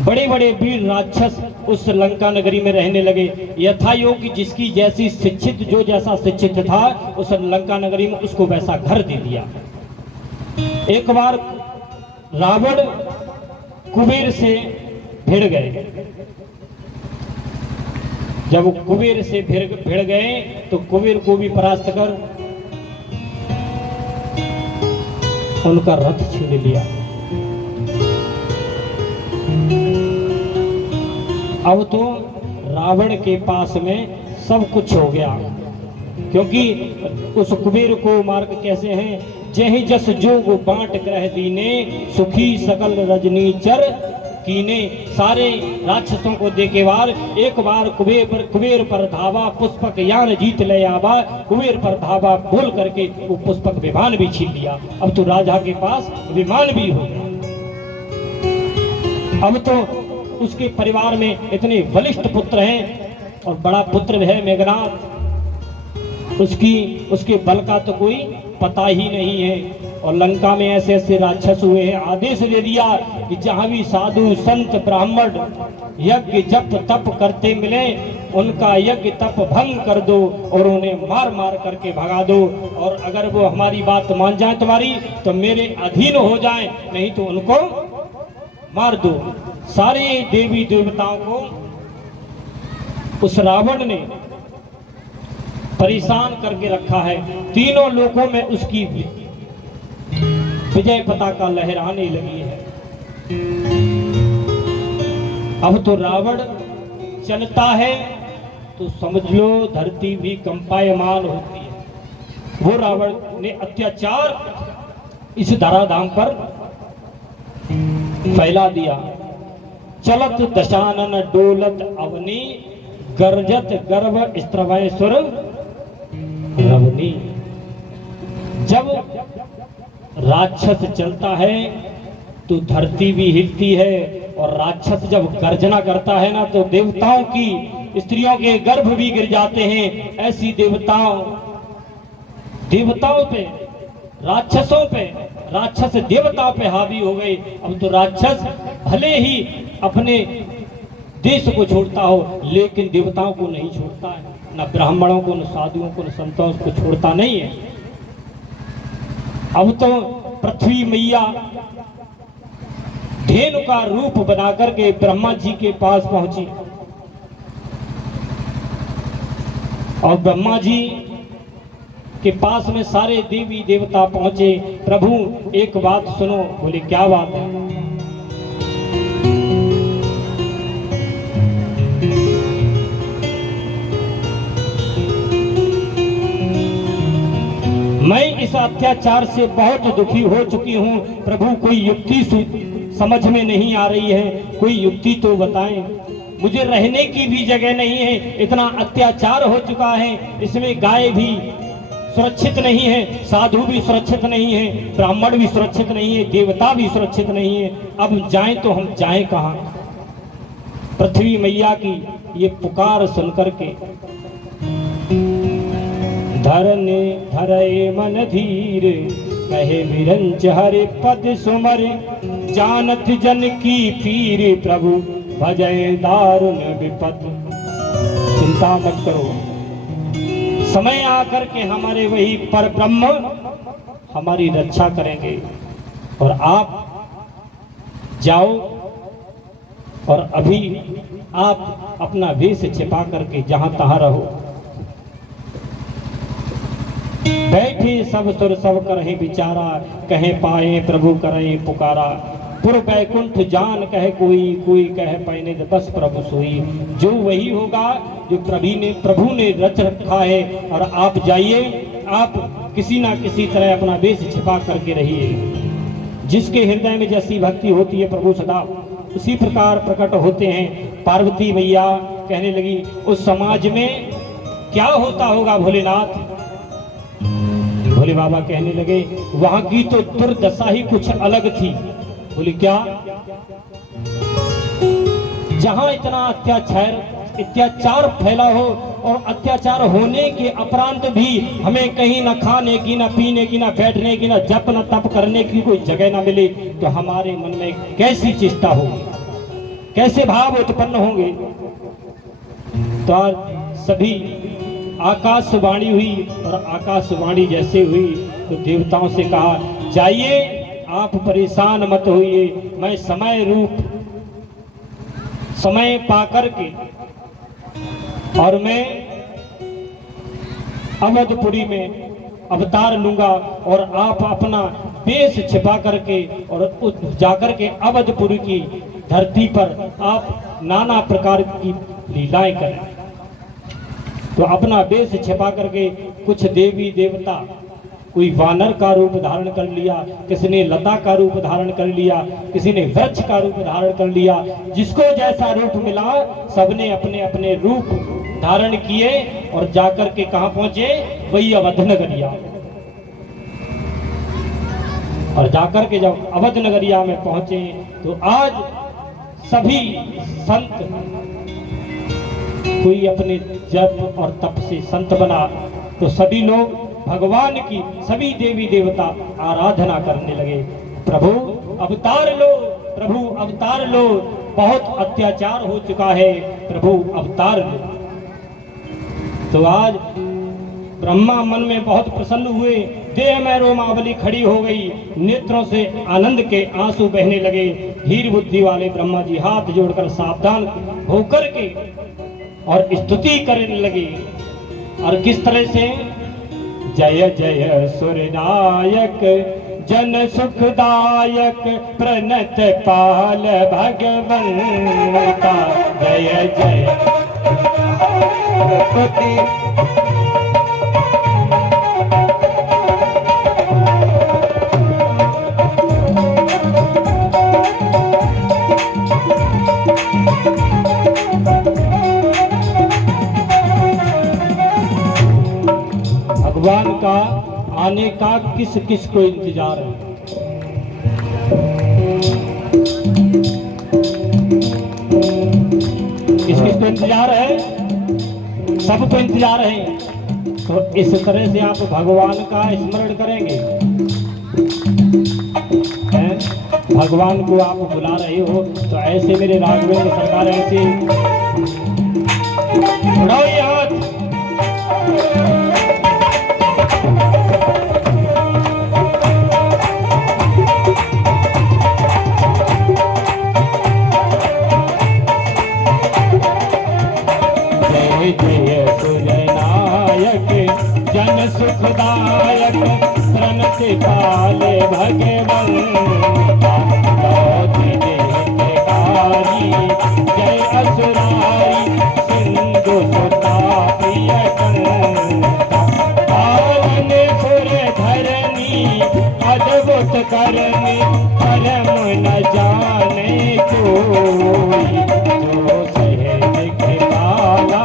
बड़े बड़े वीर राक्षस उस लंका नगरी में रहने लगे। यथा योग्य जिसकी जैसी शिक्षित, जो जैसा शिक्षित था उस लंका नगरी में उसको वैसा घर दे दिया। एक बार रावण कुबेर से भिड़ गए। जब कुबेर से भिड़ गए तो कुबेर को भी परास्त कर उनका रथ छीन लिया। अब तो रावण के पास में सब कुछ हो गया, क्योंकि उस कुबेर को मार्ग कैसे हैं, जय जस जोग बांट ग्रह दीने, सुखी सकल रजनीचर कीने। सारे राक्षसों को देखे बार एक बार कुबेर पर धावा, पुष्पक यान जीत ले आवा। कुबेर पर धावा बोल करके वो पुष्पक विमान भी छीन लिया। अब तो राजा के पास विमान भी हो गया। अब तो उसके परिवार में इतने बलिष्ठ पुत्र हैं और बड़ा पुत्र है मेघनाथ, उसके बल का तो कोई पता ही नहीं है। और लंका में ऐसे ऐसे राक्षस हुए हैं। आदेश दे दिया कि जहां भी साधु संत ब्राह्मण यज्ञ जप तप करते मिले उनका यज्ञ तप भंग कर दो और उन्हें मार मार करके भगा दो। और अगर वो हमारी बात मान जाए तुम्हारी तो मेरे अधीन हो जाए, नहीं तो उनको मार दो। सारे देवी देवताओं को उस रावण ने परेशान करके रखा है। तीनों लोकों में उसकी विजय पताका लहराने लगी है। अब तो रावण चलता है तो समझ लो धरती भी कंपायमान होती है। वो रावण ने अत्याचार इस धराधाम पर फैला दिया। चलत दशानन डोलत अवनी, गर्जत गर्भ स्त्रवैसुर रवनी। जब राक्षस चलता है तो धरती भी हिलती है और राक्षस जब गर्जना करता है ना तो देवताओं की स्त्रियों के गर्भ भी गिर जाते हैं। ऐसी देवताओं पे, राक्षसों पे, राक्षस देवताओं पे हावी हो गए। अब तो राक्षस भले ही अपने देश को छोड़ता हो लेकिन देवताओं को नहीं छोड़ता है, न ब्राह्मणों को, न साधुओं को, न संतों को छोड़ता नहीं है। अब तो पृथ्वी मैया धेनु का रूप बना करके ब्रह्मा जी के पास पहुंची और ब्रह्मा जी के पास में सारे देवी देवता पहुंचे। प्रभु एक बात सुनो। बोले क्या बात है? मैं इस अत्याचार से बहुत दुखी हो चुकी हूँ प्रभु, कोई युक्ति समझ में नहीं आ रही है, कोई युक्ति तो बताएं। मुझे रहने की भी जगह नहीं है, इतना अत्याचार हो चुका है, इसमें गाय भी सुरक्षित नहीं है, साधु भी सुरक्षित नहीं है, ब्राह्मण भी सुरक्षित नहीं है, देवता भी सुरक्षित नहीं है। अब जाएं तो हम जाएं कहाँ? पृथ्वी मैया की ये पुकार सुनकर के धरने धरे मन धीर, कहे विरंच हरे पद सुमर, जानत जन की पीर प्रभु भजय दारुण विपद। चिंता मत करो, समय आकर के हमारे वही पर ब्रह्म हमारी रक्षा करेंगे। और आप जाओ और अभी आप अपना वेश छिपा करके जहां तहां रहो। बैठे सब सुर सब करहि विचारा, कहे पाए प्रभु करहि पुकारा। पुर बैकुंठ जान कहे कोई, कोई कहे पैने बस प्रभु सोई। जो वही होगा जो प्रभु ने रच रखा है। और आप जाइए, आप किसी ना किसी तरह अपना वेश छिपा करके रहिए। जिसके हृदय में जैसी भक्ति होती है प्रभु सदा उसी प्रकार प्रकट होते हैं। पार्वती मैया कहने लगी उस समाज में क्या होता होगा भोलेनाथ? भोले बाबा कहने लगे वहां की तो दुर्दशा ही कुछ अलग थी। बोले क्या? जहां इतना अत्याचार फैला हो और अत्याचार होने के उपरांत भी हमें कहीं न खाने की, न पीने की, न बैठने की, न जप न तप करने की कोई जगह न मिले तो हमारे मन में कैसी चेष्टा होगी, कैसे भाव उत्पन्न होंगे? तो आज सभी आकाशवाणी हुई और आकाशवाणी जैसे हुई तो देवताओं से कहा जाइए, आप परेशान मत होइए, मैं समय पाकर के और मैं अवधपुरी में अवतार लूंगा और आप अपना वेश छिपा करके और जाकर के अवधपुरी की धरती पर आप नाना प्रकार की लीलाएं करें। तो अपना वेश छिपा करके कुछ देवी देवता, कोई वानर का रूप धारण कर लिया, किसी ने लता का रूप धारण कर लिया, किसी ने वृक्ष का रूप धारण कर लिया। जिसको जैसा रूप मिला सबने अपने अपने रूप धारण किए और जाकर के कहां पहुंचे? वही अवध नगरिया। और जाकर के जब अवध नगरिया में पहुंचे तो आज सभी संत, कोई अपने जप और तप से संत बना तो सभी लोग भगवान की, सभी देवी देवता आराधना करने लगे। प्रभु अवतार लो, प्रभु अवतार लो, बहुत अत्याचार हो चुका है, प्रभु अवतार लो। तो आज ब्रह्मा मन में बहुत प्रसन्न हुए, देह में रोमावली खड़ी हो गई, नेत्रों से आनंद के आंसू बहने लगे। धीर बुद्धि वाले ब्रह्मा जी हाथ जोड़कर सावधान होकर के और स्तुति करने लगे। और किस तरह से? जय जय सुरनायक जन सुखदायक प्रणत पाल भगवंता, जय जय भगवान का आने का किस किस को इंतजार है? किसको इंतजार है? सबको इंतजार है। तो इस तरह से आप भगवान का स्मरण करेंगे हैं? भगवान को आप बुला रहे हो तो ऐसे मेरे राघवेंद्र सरकार ऐसे उड़ाओ ये हाथ। जय जय सुरनायक जन सुखदायक प्रणति पाले भगवंता जय असुरारी सिंधु सुता प्रिय पावन पुर धरनी अद्भुत करनी फलम न जाने कोई जो सहज कृपाला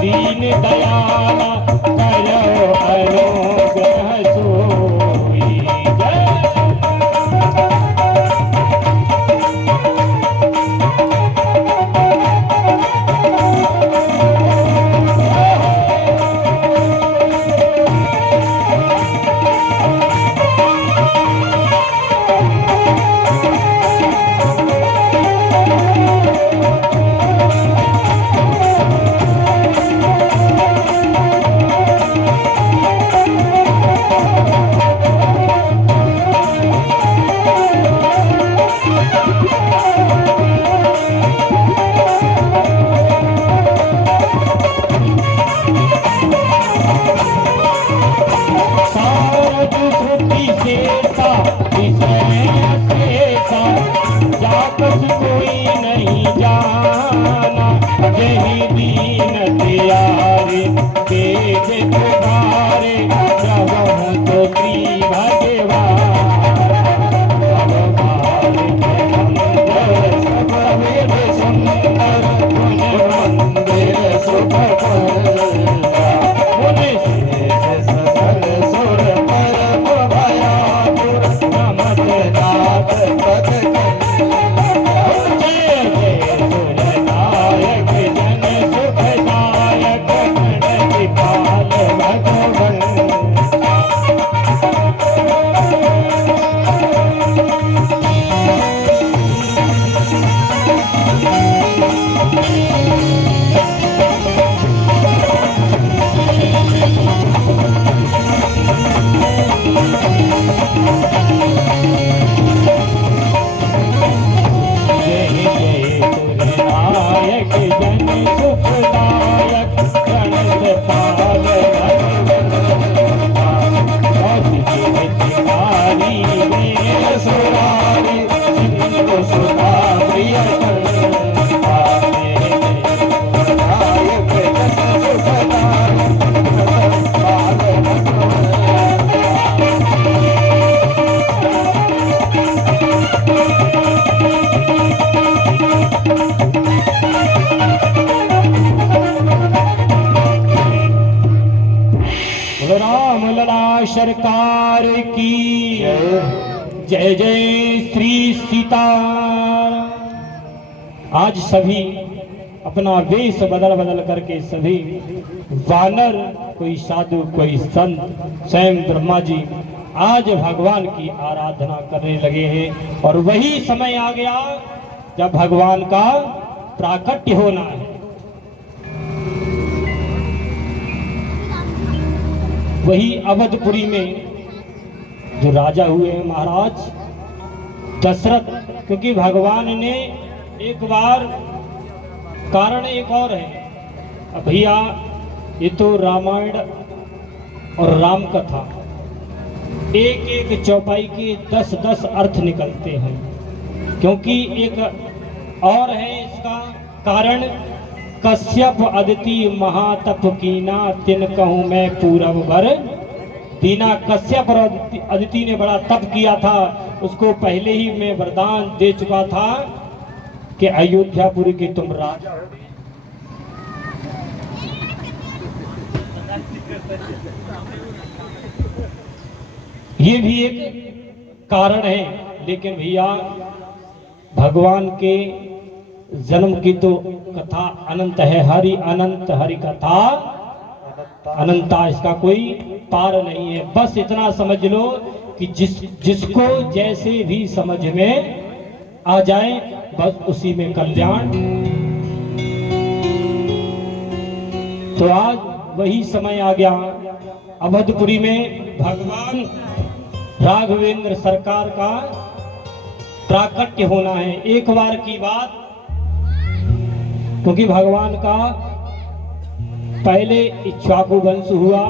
दीन दयाला करो अनुग्रह सोई। जय राम लला सरकार की जय जय श्री सीता। आज सभी अपना वेश बदल बदल करके सभी वानर, कोई साधु कोई संत, स्वयं ब्रह्मा जी आज भगवान की आराधना करने लगे हैं। और वही समय आ गया जब भगवान का प्राकट्य होना है। वही अवधपुरी में जो राजा हुए हैं महाराज दशरथ, क्योंकि भगवान ने एक बार, कारण एक और है। अब भैया ये तो रामायण और राम कथा एक एक चौपाई के 10-10 अर्थ निकलते हैं, क्योंकि एक और है इसका कारण। कश्यप अदिति महातप कीना तिन कहूँ मैं पूरब वर दीना। कश्यप और अदिति ने बड़ा तप किया था, उसको पहले ही मैं वरदान दे चुका था कि अयोध्यापुरी के तुम राजा हो। ये भी एक कारण है। लेकिन भैया भगवान के जन्म की तो कथा अनंत है, हरि अनंत, हरि कथा अनंता, इसका कोई पार नहीं है। बस इतना समझ लो कि जिसको जैसे भी समझ में आ जाए बस उसी में कल्याण। तो आज वही समय आ गया, अवधपुरी में भगवान राघवेंद्र सरकार का प्राकट्य होना है। एक बार की बात, क्योंकि भगवान का पहले इक्ष्वाकु वंश हुआ।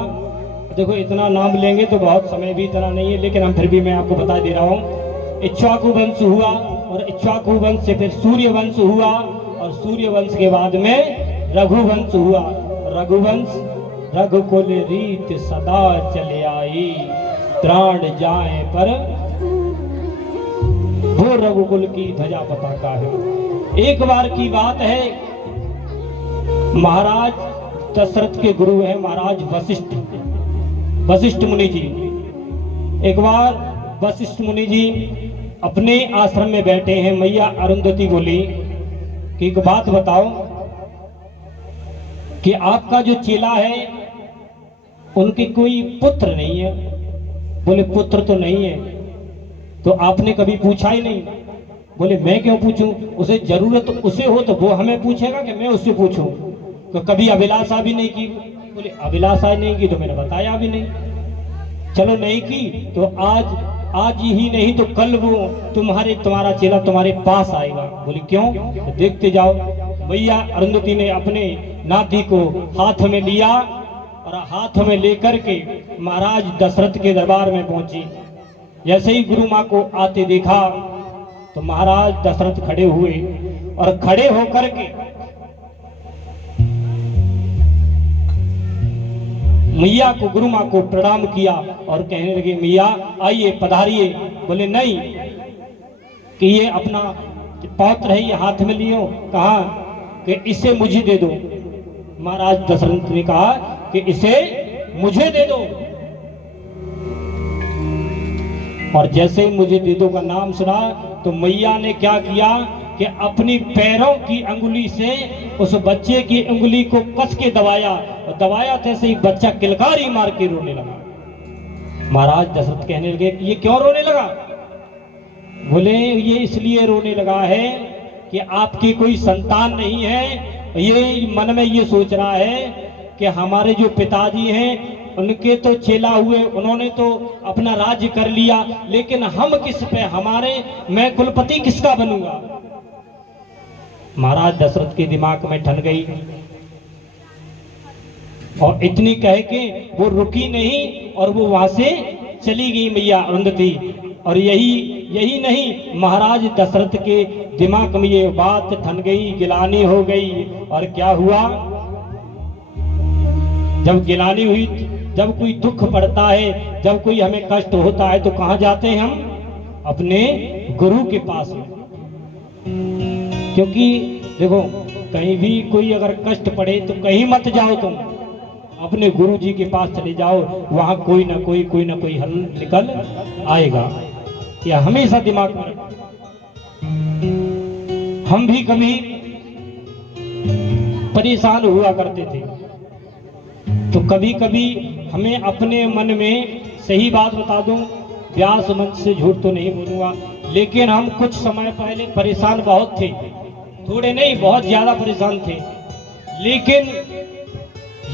देखो इतना नाम लेंगे तो बहुत समय भी इतना नहीं है, लेकिन हम फिर भी मैं आपको बता दे रहा हूँ। इक्ष्वाकु वंश हुआ और इक्ष्वाकु वंश से फिर सूर्य वंश हुआ और सूर्य वंश के बाद में रघुवंश हुआ। रघुवंश रघुकुल रीत सदा चले आई, प्राण जाए पर वो रघुकुल की ध्वजा पताका है। एक बार की बात है, महाराज दशरथ के गुरु हैं महाराज वशिष्ठ मुनि जी। एक बार वशिष्ठ मुनि जी अपने आश्रम में बैठे हैं। मैया अरुंधति बोली कि एक बात बताओ कि आपका जो चेला है उनके कोई पुत्र नहीं है। बोले पुत्र तो नहीं है, तो आपने कभी पूछा ही नहीं। बोले मैं क्यों पूछूं, उसे जरूरत उसे हो तो वो हमें पूछेगा कि मैं उससे पूछूं। तो कभी अभिलाषा भी नहीं की। बोले अभिलाषा नहीं की तो मैंने बताया भी नहीं। चलो नहीं की तो आज ही नहीं तो कल वो तुम्हारा चेला तुम्हारे पास आएगा। बोले क्यों, तो देखते जाओ। मैया अरुंधति ने अपने नाती को हाथ में लिया और हाथ में लेकर के महाराज दशरथ के दरबार में पहुंची। जैसे ही गुरु माँ को आते देखा तो महाराज दशरथ खड़े हुए और खड़े होकर के मैया को, गुरु माँ को प्रणाम किया और कहने लगे मैया आइए पधारिए। बोले नहीं कि ये अपना पौत्र है, ये हाथ में लियो। कहा कि इसे मुझे दे दो। महाराज दशरथ ने कहा कि इसे मुझे दे दो। और जैसे ही मुझे दे दो का नाम सुना तो मैया ने क्या किया कि अपनी पैरों की अंगुली से उस बच्चे की अंगुली को कस के दबाया और दबाया तैसे ही बच्चा किलकारी मार के रोने लगा। महाराज दशरथ कहने लगे कि ये क्यों रोने लगा। बोले ये इसलिए रोने लगा है कि आपकी कोई संतान नहीं है। ये मन में ये सोच रहा है कि हमारे जो पिताजी हैं उनके तो चेला हुए, उन्होंने तो अपना राज्य कर लिया, लेकिन हम किस पे, मैं कुलपति किसका बनूंगा। महाराज दशरथ के दिमाग में ठन गई और इतनी कह के वो रुकी नहीं और वो वहां से चली गई मैया अरुंधति। और यही नहीं, महाराज दशरथ के दिमाग में ये बात ठन गई, गिलानी हो गई। और क्या हुआ, जब गिलानी हुई, जब कोई दुख पड़ता है, जब कोई हमें कष्ट होता है तो कहां जाते हैं हम, अपने गुरु के पास में। क्योंकि देखो कहीं भी कोई अगर कष्ट पड़े तो कहीं मत जाओ, तुम अपने गुरु जी के पास चले जाओ, वहां कोई ना कोई हल निकल आएगा। या हमेशा दिमाग में रखो। हम भी कभी परेशान हुआ करते थे तो कभी कभी हमें अपने मन में, सही बात बता दूं, व्यास मंच से झूठ तो नहीं बोलूंगा, लेकिन हम कुछ समय पहले परेशान बहुत थे, थोड़े नहीं बहुत ज्यादा परेशान थे। लेकिन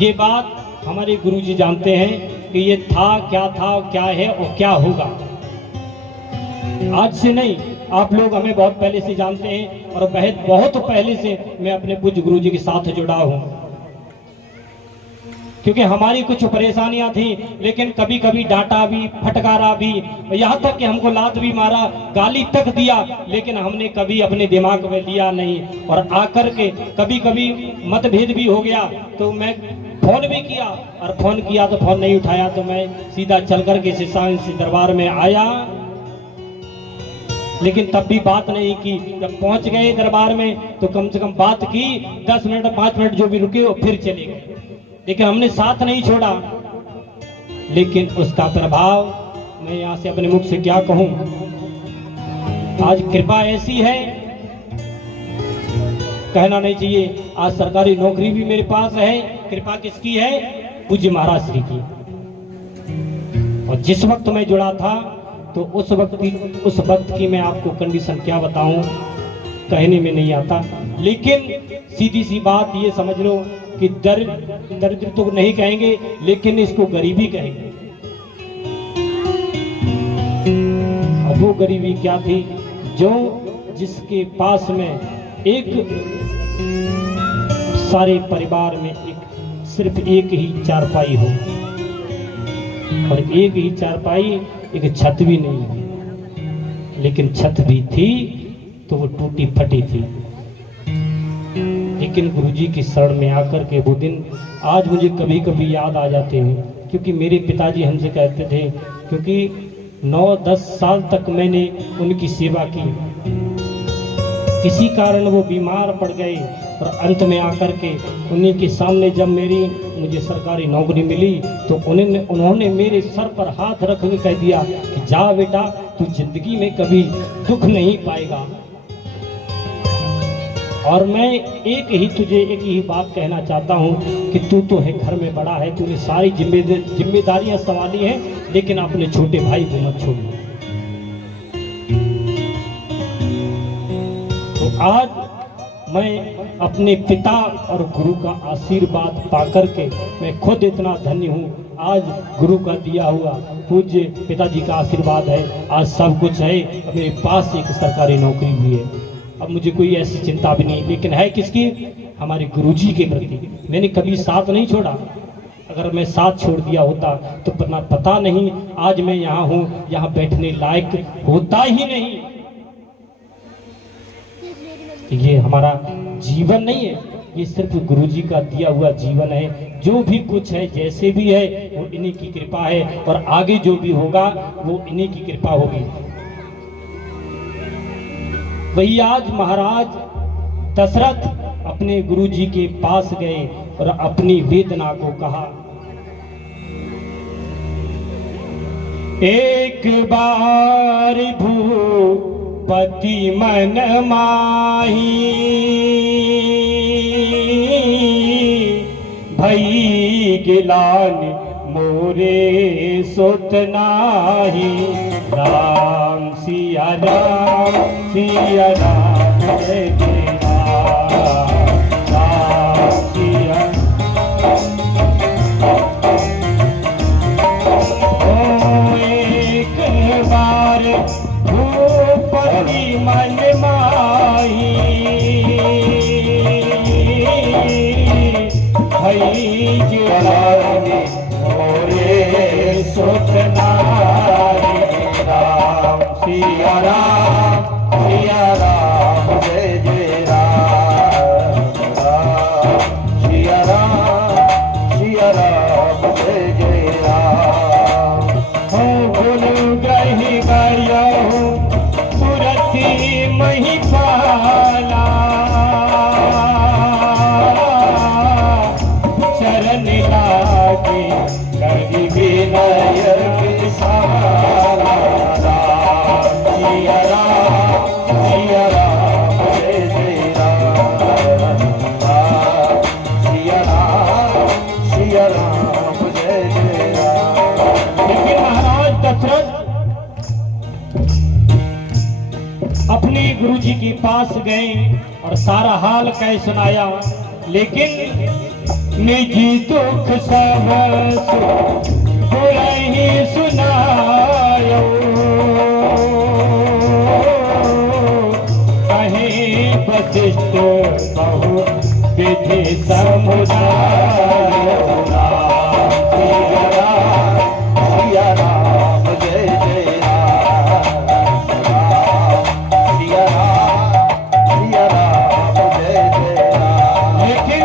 ये बात हमारे गुरुजी जानते हैं कि ये था, क्या है और क्या होगा। आज से नहीं, आप लोग हमें बहुत पहले से जानते हैं और बहुत पहले से मैं अपने पूज्य गुरुजी के साथ जुड़ा हूं। क्योंकि हमारी कुछ परेशानियां थी, लेकिन कभी कभी डांटा भी, फटकारा भी, यहाँ तक कि हमको लात भी मारा, गाली तक दिया, लेकिन हमने कभी अपने दिमाग में लिया नहीं। और आकर के कभी कभी मतभेद भी हो गया तो मैं फोन भी किया, और फोन किया तो फोन नहीं उठाया तो मैं सीधा चल करके शिष्य दरबार में आया, लेकिन तब भी बात नहीं की। जब पहुंच गए दरबार में तो कम से कम बात की, 10 मिनट 5 मिनट जो भी रुके और फिर चले गए, लेकिन हमने साथ नहीं छोड़ा। लेकिन उसका प्रभाव मैं यहाँ से अपने मुख से क्या कहूँ। आज कृपा ऐसी है कहना नहीं चाहिए। आज सरकारी नौकरी भी मेरे पास है। कृपा किसकी है? पूज्य महाराज श्री की। और जिस वक्त मैं जुड़ा था तो उस वक्त की मैं आपको कंडीशन क्या बताऊं, कहने में नहीं आता। लेकिन सीधी सी बात ये समझ लो कि दरिद्र तो नहीं कहेंगे, लेकिन इसको गरीबी कहेंगे। और वो गरीबी क्या थी? जो जिसके पास में एक सारे परिवार में सिर्फ एक ही चारपाई हो, और एक ही चारपाई, एक छत भी नहीं है। लेकिन छत भी थी तो वो टूटी फटी थी। लेकिन गुरुजी की शरण में आकर के वो दिन आज मुझे कभी कभी याद आ जाते हैं, क्योंकि मेरे पिताजी हमसे कहते थे, क्योंकि 9-10 साल तक मैंने उनकी सेवा की। किसी कारण वो बीमार पड़ गए और अंत में आकर के उन्हीं के सामने जब मुझे सरकारी नौकरी मिली तो उन्होंने मेरे सर पर हाथ रख के कह दिया कि जा बेटा, तू जिंदगी में कभी दुख नहीं पाएगा। और मैं तुझे एक ही बात कहना चाहता हूँ कि तू तो है घर में बड़ा है, तूने सारी जिम्मेदारियां संभाली हैं, लेकिन अपने छोटे भाई को मत छोड़ना। तो आज मैं अपने पिता और गुरु का आशीर्वाद पाकर के मैं खुद इतना धन्य हूँ। आज गुरु का दिया हुआ पूज्य पिताजी का आशीर्वाद है, आज सब कुछ है। मेरे पास एक सरकारी नौकरी भी है। अब मुझे कोई ऐसी चिंता भी नहीं, लेकिन है किसकी? हमारे गुरुजी के प्रति। मैंने कभी साथ नहीं छोड़ा। अगर मैं साथ छोड़ दिया होता तो पता नहीं आज मैं यहाँ हूँ, यहाँ बैठने लायक होता ही नहीं। ये हमारा जीवन नहीं है, ये सिर्फ गुरुजी का दिया हुआ जीवन है। जो भी कुछ है, जैसे भी है, वो इन्हीं की कृपा है, और आगे जो भी होगा वो इन्हीं की कृपा होगी। वही आज महाराज दशरथ अपने गुरुजी के पास गए और अपनी वेदना को कहा। एक बार भूपति मन माही, भई गिलान मोरे सुत नाही। राम सिया राम सिया राम जय जय राम, राम सिया। ओ एक बार भूपति मन माही, भई गिलान मोरे सुत नाही। राम सिया राम जय जय राम, राम सिया राम जय जय राम। हो गुरु ग्रही गयो सुरति मही पाला, चरण लागे करी विनय विशाला। राम सिया राम जय जय राम, राम सिया राम जय जय राम। लेकिन महाराज दशरथ अपने गुरुजी के पास गए और सारा हाल कह सुनाया, लेकिन निजी दुख सब ही सुनायो। कहे वशिष्ठ बहु विधि समुदाय। सिया राम जय जय राम, सिया राम जय जय राम। लेकिन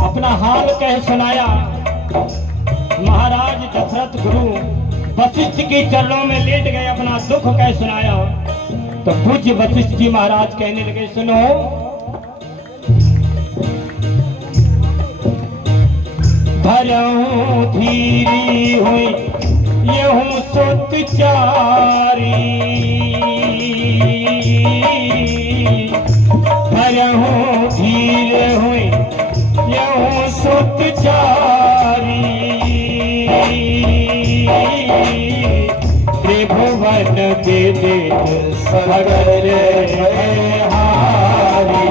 अपना हाल कह सुनाया। महाराज दशरथ गुरु वशिष्ठ के चरणों में लेट गए, अपना दुख कह सुनाया। तो पूज्य वशिष्ठ जी महाराज कहने लगे, सुनो, भरऊं धीरी हुई यहूं सुत चारी, सुत चारी त्रिभुवन विदित सगर हारी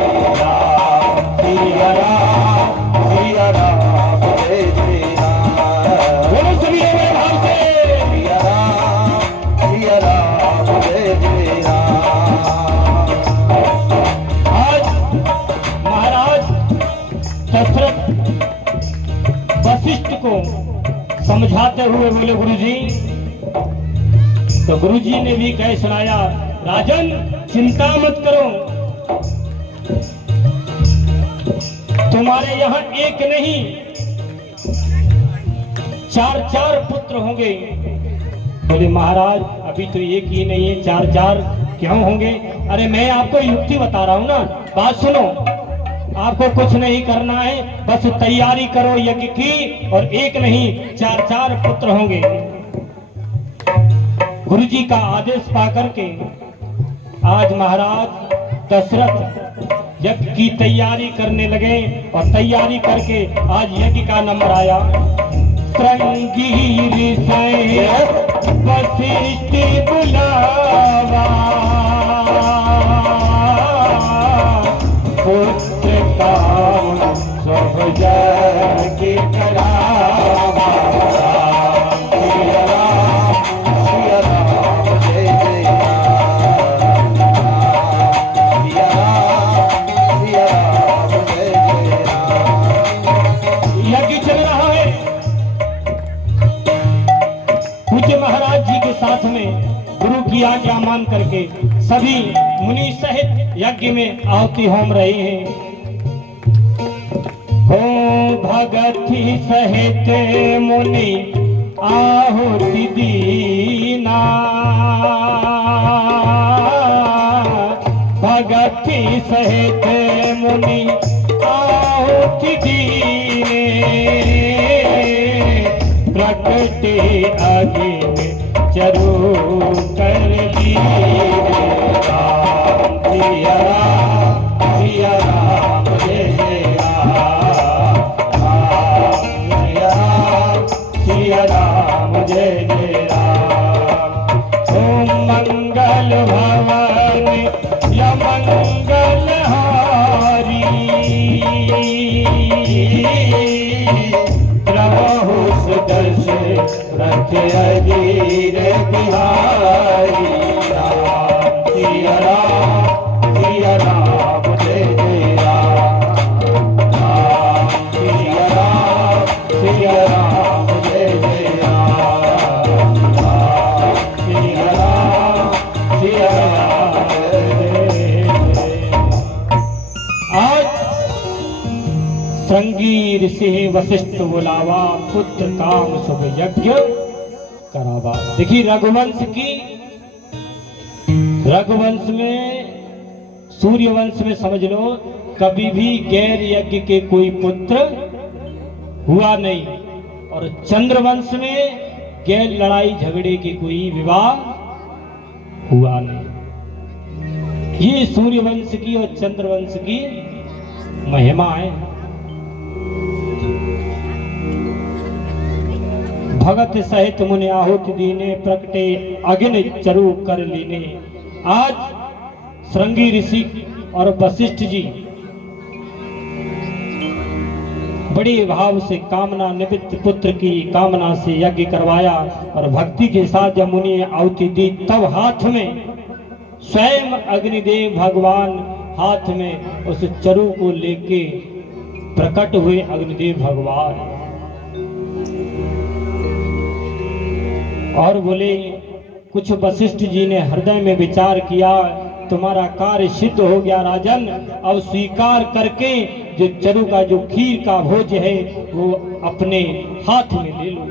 सिया राम सिया राम जय जय राम बोलो सभी लोग भाव से सिया राम जय जय राम। आज महाराज दशरथ वशिष्ठ को समझाते हुए बोले गुरुजी, तो गुरुजी ने भी कह सुनाया, राजन चिंता मत करो, तुम्हारे यहाँ एक नहीं 4 पुत्र होंगे। बोले महाराज अभी तो एक ही नहीं है, 4 क्यों होंगे? अरे मैं आपको युक्ति बता रहा हूँ ना, बात सुनो। आपको कुछ नहीं करना है, बस तैयारी करो यज्ञ की, और एक नहीं 4 पुत्र होंगे। गुरुजी का आदेश पाकर के आज महाराज दशरथ यज्ञ की तैयारी करने लगे, और तैयारी करके आज यज्ञ का नंबर आया श्रृंगी वशिष्ठ बुलावा, पुत्र का सब यज्ञ करावा। सिया राम जय जय राम। सिया राम जय जय राम। यज्ञ चल रहा है। पूज्य महाराज जी के साथ में गुरु की आज्ञा मान करके सभी मुनि सहित यज्ञ में आहुति होम रहे हैं। हो भगति सहित मुनि आहुति दीना, भगति सहित मुनि आहुति दीने, प्रकटे अग्नि चरु कर सिया राम जय जय राम। सिया राम जय जय राम। ओम मंगल भवन या मंगल हारी, प्रभु दशरथ अजीर बिहारी राम। सिया राम जय जय राम। सिया राम जय जय राम। सिया राम जय जय। आज श्रृंगी ऋषि वशिष्ठ बुलावा, पुत्र काम शुभ यज्ञ करावा। देखिए रघुवंश में, सूर्यवंश में समझ लो, कभी भी गैर यज्ञ के कोई पुत्र हुआ नहीं, और चंद्रवंश में गैर लड़ाई झगड़े के कोई विवाह हुआ नहीं। ये सूर्यवंश की और चंद्रवंश की महिमा है। भगत सहित मुनि आहुति दीने, प्रकटे अग्नि चरु कर लीने। आज श्रृंगी ऋषि और वशिष्ठ जी बड़े भाव से कामना निमित्त पुत्र की कामना से यज्ञ करवाया, और भक्ति के साथ जब मुनि आहुति दी, तब हाथ में स्वयं अग्निदेव भगवान हाथ में उस चरु को लेके प्रकट हुए अग्निदेव भगवान, और बोले, कुछ वशिष्ठ जी ने हृदय में विचार किया, तुम्हारा कार्य सिद्ध हो गया राजन, अब स्वीकार करके जो चरु का जो खीर का भोज है वो अपने हाथ में ले लो।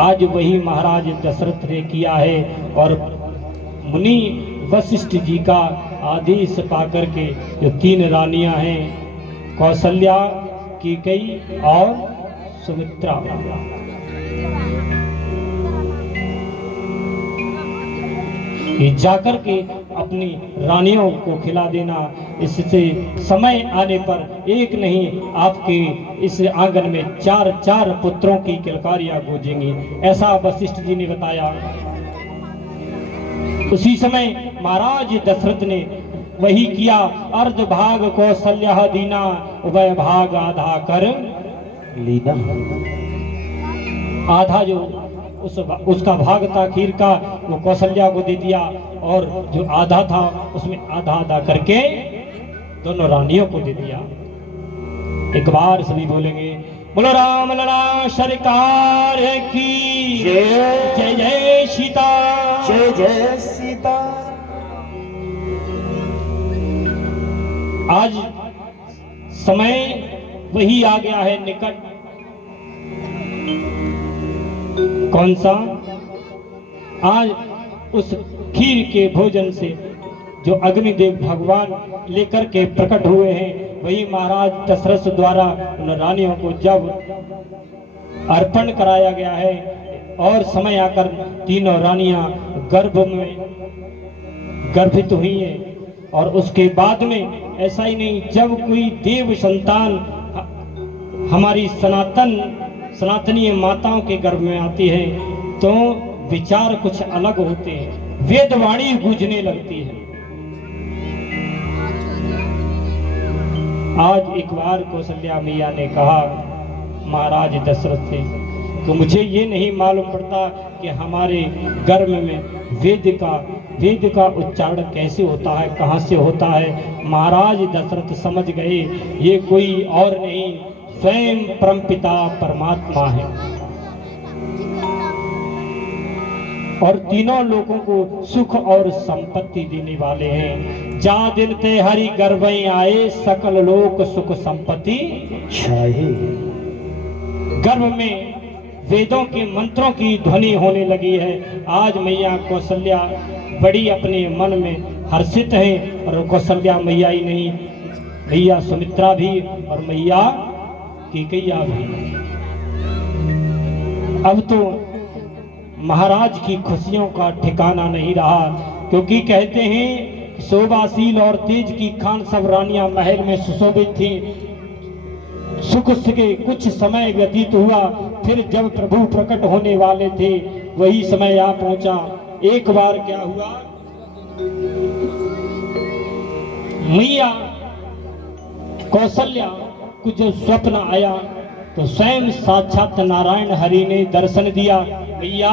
आज वही महाराज दशरथ ने किया है, और मुनि वशिष्ठ जी का आदेश पाकर के जो 3 रानियां हैं, कौशल्या, कैकेयी और सुमित्रा, जाकर के अपनी रानियों को खिला देना। इससे समय आने पर एक नहीं आपके इस आंगन में चार चार पुत्रों की किलकारियां गूंजेंगी, ऐसा वशिष्ठ जी ने बताया। उसी समय महाराज दशरथ ने वही किया। अर्ध भाग कौशल्या दीना, उभय भाग आधा कर लीना। आधा जो उसका भाग था खीर का, वो कौशल्या को दे दिया, और जो आधा था उसमें आधा आधा करके दोनों रानियों को दे दिया। एक बार सभी बोलेंगे, बोलो राम लला सरकार की जय जय जय सीता। जय जय सीता। आज समय वही आ गया है निकट। कौन सा? आज उस खीर के भोजन से जो अग्निदेव भगवान लेकर के प्रकट हुए हैं, वही महाराज दशरथ द्वारा उन रानियों को जब अर्पण कराया गया है, और समय आकर तीनों रानियां गर्भ में गर्भित हुई हैं। और उसके बाद में ऐसा ही नहीं, जब कोई देव संतान हमारी सनातनी माताओं के गर्भ में आती है तो विचार कुछ अलग होते हैं, वेदवाणी गूंजने लगती है। आज एक बार कौशल्या मैया ने कहा महाराज दशरथ से कि मुझे ये नहीं मालूम पड़ता कि हमारे गर्भ में वेद का उच्चारण कैसे होता है, कहाँ से होता है। महाराज दशरथ समझ गए ये कोई और नहीं, स्वयं परमपिता परमात्मा है, और तीनों लोगों को सुख और संपत्ति देने वाले हैं। जा दिन ते हरि गर्भ आए, सकल लोक सुख संपत्ति छाए। गर्भ में वेदों के मंत्रों की ध्वनि होने लगी है। आज मैया कौशल्या बड़ी अपने मन में हर्षित है, और कौशल्या मैया ही नहीं, मैया सुमित्रा भी और मैया कैकेयी भी। अब तो महाराज की खुशियों का ठिकाना नहीं रहा, क्योंकि कहते हैं शोभाशील और तेज की खान सब रानियां महल में सुशोभित थी। सुख के कुछ समय व्यतीत हुआ, फिर जब प्रभु प्रकट होने वाले थे वही समय आ पहुंचा। एक बार क्या हुआ, मैया कौशल्या को जब स्वप्न आया तो स्वयं साक्षात नारायण हरि ने दर्शन दिया। मैया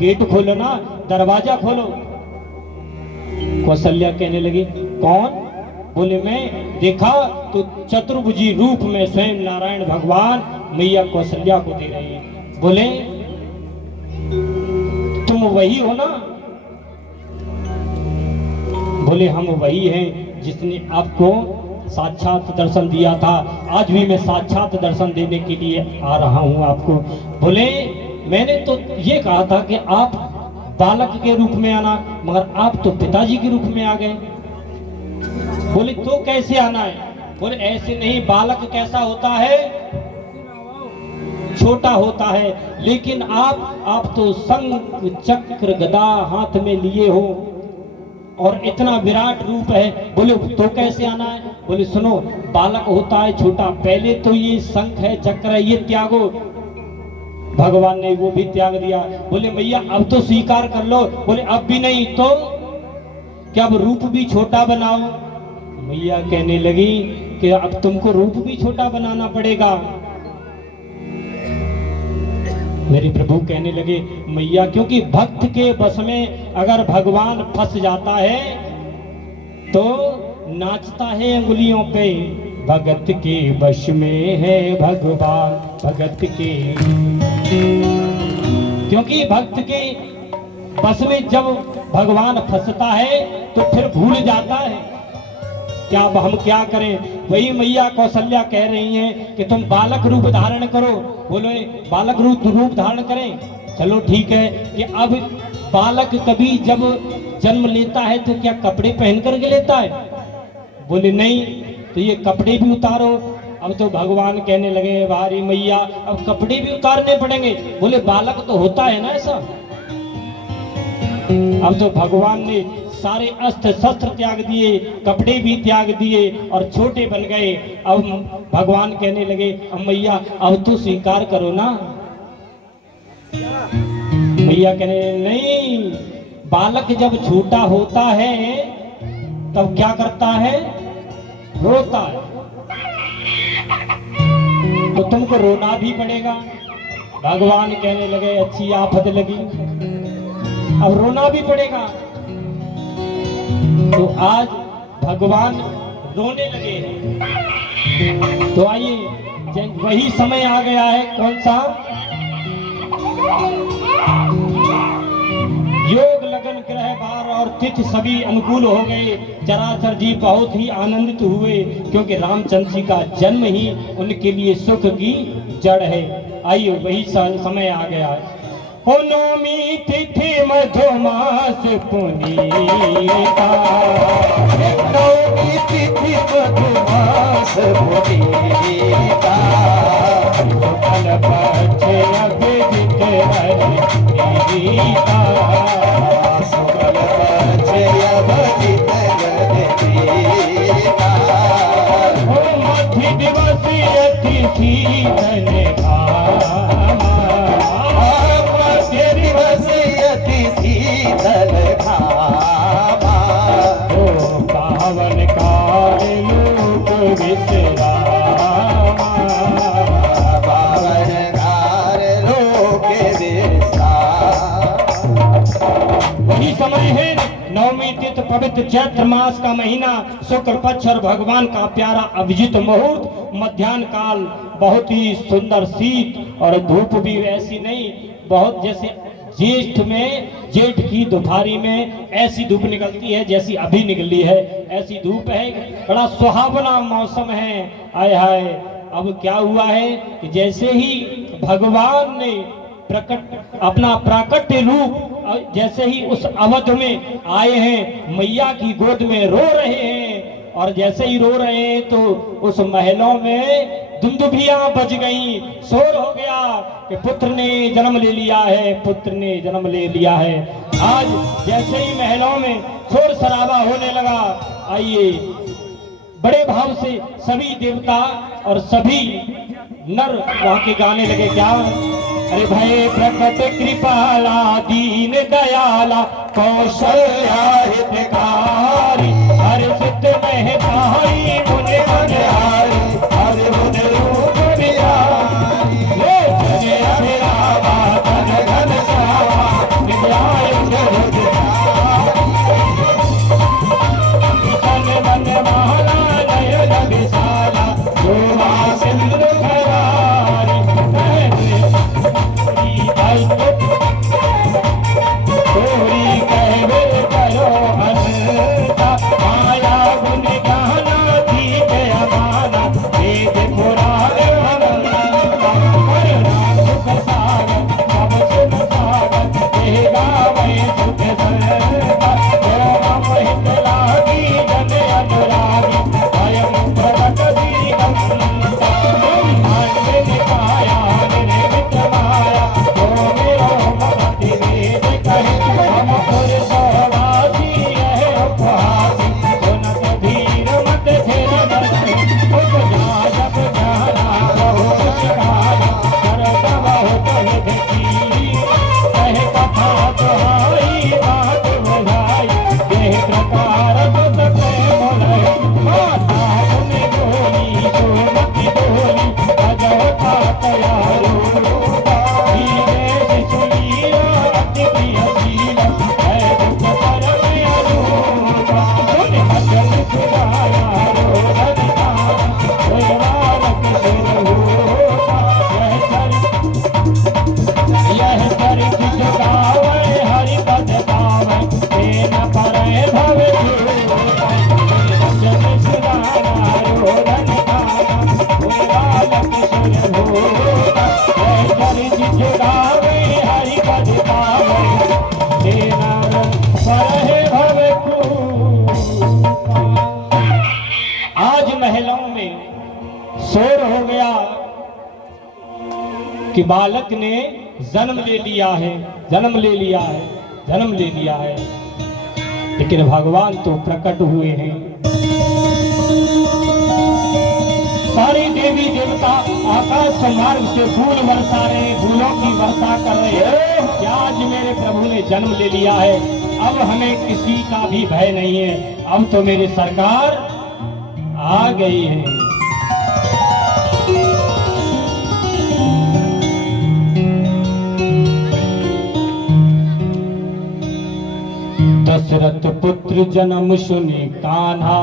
गेट खोलो ना, दरवाजा खोलो। कौशल्या कहने लगी कौन? बोले मैं देखा तो चतुर्भुजी रूप में स्वयं नारायण भगवान मैया कौशल्या को दे रहे हैं। बोले तुम वही हो ना? बोले हम वही हैं जिसने आपको साक्षात दर्शन दिया था। आज भी मैं साक्षात दर्शन देने के लिए आ रहा हूं आपको। बोले मैंने तो ये कहा था कि आप बालक के रूप में आना, मगर आप तो पिताजी के रूप में आ गए। बोले तो कैसे आना है? बोले ऐसे नहीं, बालक कैसा होता है? छोटा होता है, लेकिन आप तो शंख चक्र गदा हाथ में लिए हो और इतना विराट रूप है। बोले तो कैसे आना है? बोले सुनो, बालक होता है छोटा, पहले तो ये शंख है चक्र है ये त्यागो। भगवान ने वो भी त्याग दिया। बोले मैया अब तो स्वीकार कर लो। बोले अब भी नहीं तो क्या अब रूप भी छोटा बनाओ? मैया कहने लगी कि अब तुमको रूप भी छोटा बनाना पड़ेगा। मेरे प्रभु कहने लगे मैया, क्योंकि भक्त के बस में अगर भगवान फंस जाता है तो नाचता है अंगुलियों पे। भगत के वश में है भगवान, भगत के, क्योंकि भक्त के बस में जब भगवान फंसता है तो फिर भूल जाता है। क्या अब हम क्या करें? वही मैया कौशल्या कह रही हैं कि तुम बालक रूप धारण करो। बोले बालक रूप धारण करें, चलो ठीक है। कि अब बालक कभी जब जन्म लेता है तो क्या कपड़े पहन करके लेता है? बोले नहीं, तो ये कपड़े भी उतारो। अब तो भगवान कहने लगे भारी मैया अब कपड़े भी उतारने पड़ेंगे। बोले बालक तो होता है ना ऐसा। अब तो भगवान ने सारे अस्त्र शस्त्र त्याग दिए, कपड़े भी त्याग दिए और छोटे बन गए। अब भगवान कहने लगे, अब मैया अब तो स्वीकार करो ना। मैया कहने नहीं, बालक जब छोटा होता है तब क्या करता है, रोता है, तो तुमको रोना भी पड़ेगा। भगवान कहने लगे अच्छी आफत लगी, अब रोना भी पड़ेगा। तो आज भगवान रोने लगे। तो आइए वही समय आ गया है, कौन सा, योग लगन ग्रह बार और तिथि सभी अनुकूल हो गए। चराचर जीव बहुत ही आनंदित हुए, क्योंकि रामचंद्र जी का जन्म ही उनके लिए सुख की जड़ है। आइए वही समय आ गया है। ओ नौमी तिथि मधुमास पुनीता, नौमी तिथि मधुमास पुनीता, फल पक्षे अभिजित हरिता, शुक्ल पक्षे अभिजित हरिता, ओ मध्य दिवस अतिथि धन भामा, मध्य दिवस अतिथि धन भामा, ओ पावन काल लोक विश्रामा, पावन कार लोक विश्राम। वही समय है नवमी तिथि पवित्र चैत्र मास का महीना, शुक्ल पक्ष और भगवान का प्यारा अभिजित मुहूर्त, मध्याह्न काल, बहुत ही सुंदर शीत और धूप भी ऐसी नहीं, बहुत जैसे ज्येष्ठ में, जेठ की दोपहरी में ऐसी धूप निकलती है जैसी अभी निकली है, ऐसी धूप है। बड़ा सुहावना मौसम है। आय हाय, अब क्या हुआ है कि जैसे ही भगवान ने प्रकट अपना प्राकट्य रूप जैसे ही उस अवध में आए हैं, मैया की गोद में रो रहे हैं, और जैसे ही रो रहे हैं तो उस महलों में दुंदुभियां बज गईं, शोर हो गया कि पुत्र ने जन्म ले लिया है, पुत्र ने जन्म ले लिया है। आज जैसे ही महलों में शोर शराबा होने लगा, आइए बड़े भाव से सभी देवता और सभी नर वहां के गाने लगे। क्या, अरे भय प्रकट कृपाला दीन दयाला कौशल्या हितकारी, हर चित में तारी मुनि मनहारी, हर मुन रूप बिहारी, ले सजे अभिरामा घन घन श्यामा, नित्यायुध रुद्रारी, तन मन माला नयन विशाला, शोभा सिंधु भरारी, तोरी कहवे करो अनता, माया गुण गाना दीप अमाना, वेद पुराण अनंता, करुणा सुख सागर सब सुख सागर, हे गावे सुख सरता, जो हम हित लागी जन अनुरागी, स्वयं प्रकट दीगंता, ब्रह्मांड निकाया निर्मित माया, जो मेरो भक्ति वेद कहे, हम पुरुषवासी है उपहासी, सुनत धीर मत फेर दर्शन, उपजा जब जाना बहुत शिकाया, करत बहुत विधि, कह कथा तुहाई बात बुझाई, देह प्रकार सुत प्रेम लय, माता मुनि बोली सुमति बोली, अजवता तयारू धीरे शिशुलीला अति प्रिय शीला, है दुख परम अरूपा, सुनि भजन सुनाया रोदन तारा, होय बालक सुर होता, यह चरित जो गावै हरि पद पावै, तेन परै भव दूता, भजन सुनाया रोदन तारा, होय बालक सुर होता, यह चरित जो गावै हरि पद पावै, तेन परै भव दूता। आज महलों में शोर हो गया कि बालक ने जन्म ले लिया है, जन्म ले लिया है, जन्म ले लिया है। लेकिन भगवान तो प्रकट हुए हैं। सारे देवी देवता आकाश मार्ग से फूल बरसा रहे, फूलों की वर्षा कर रहे हैं कि आज मेरे प्रभु ने जन्म ले लिया है, अब हमें किसी का भी भय नहीं है, अब तो मेरी सरकार आ गई है। दशरथ पुत्र जन्म सुनि कान्हा,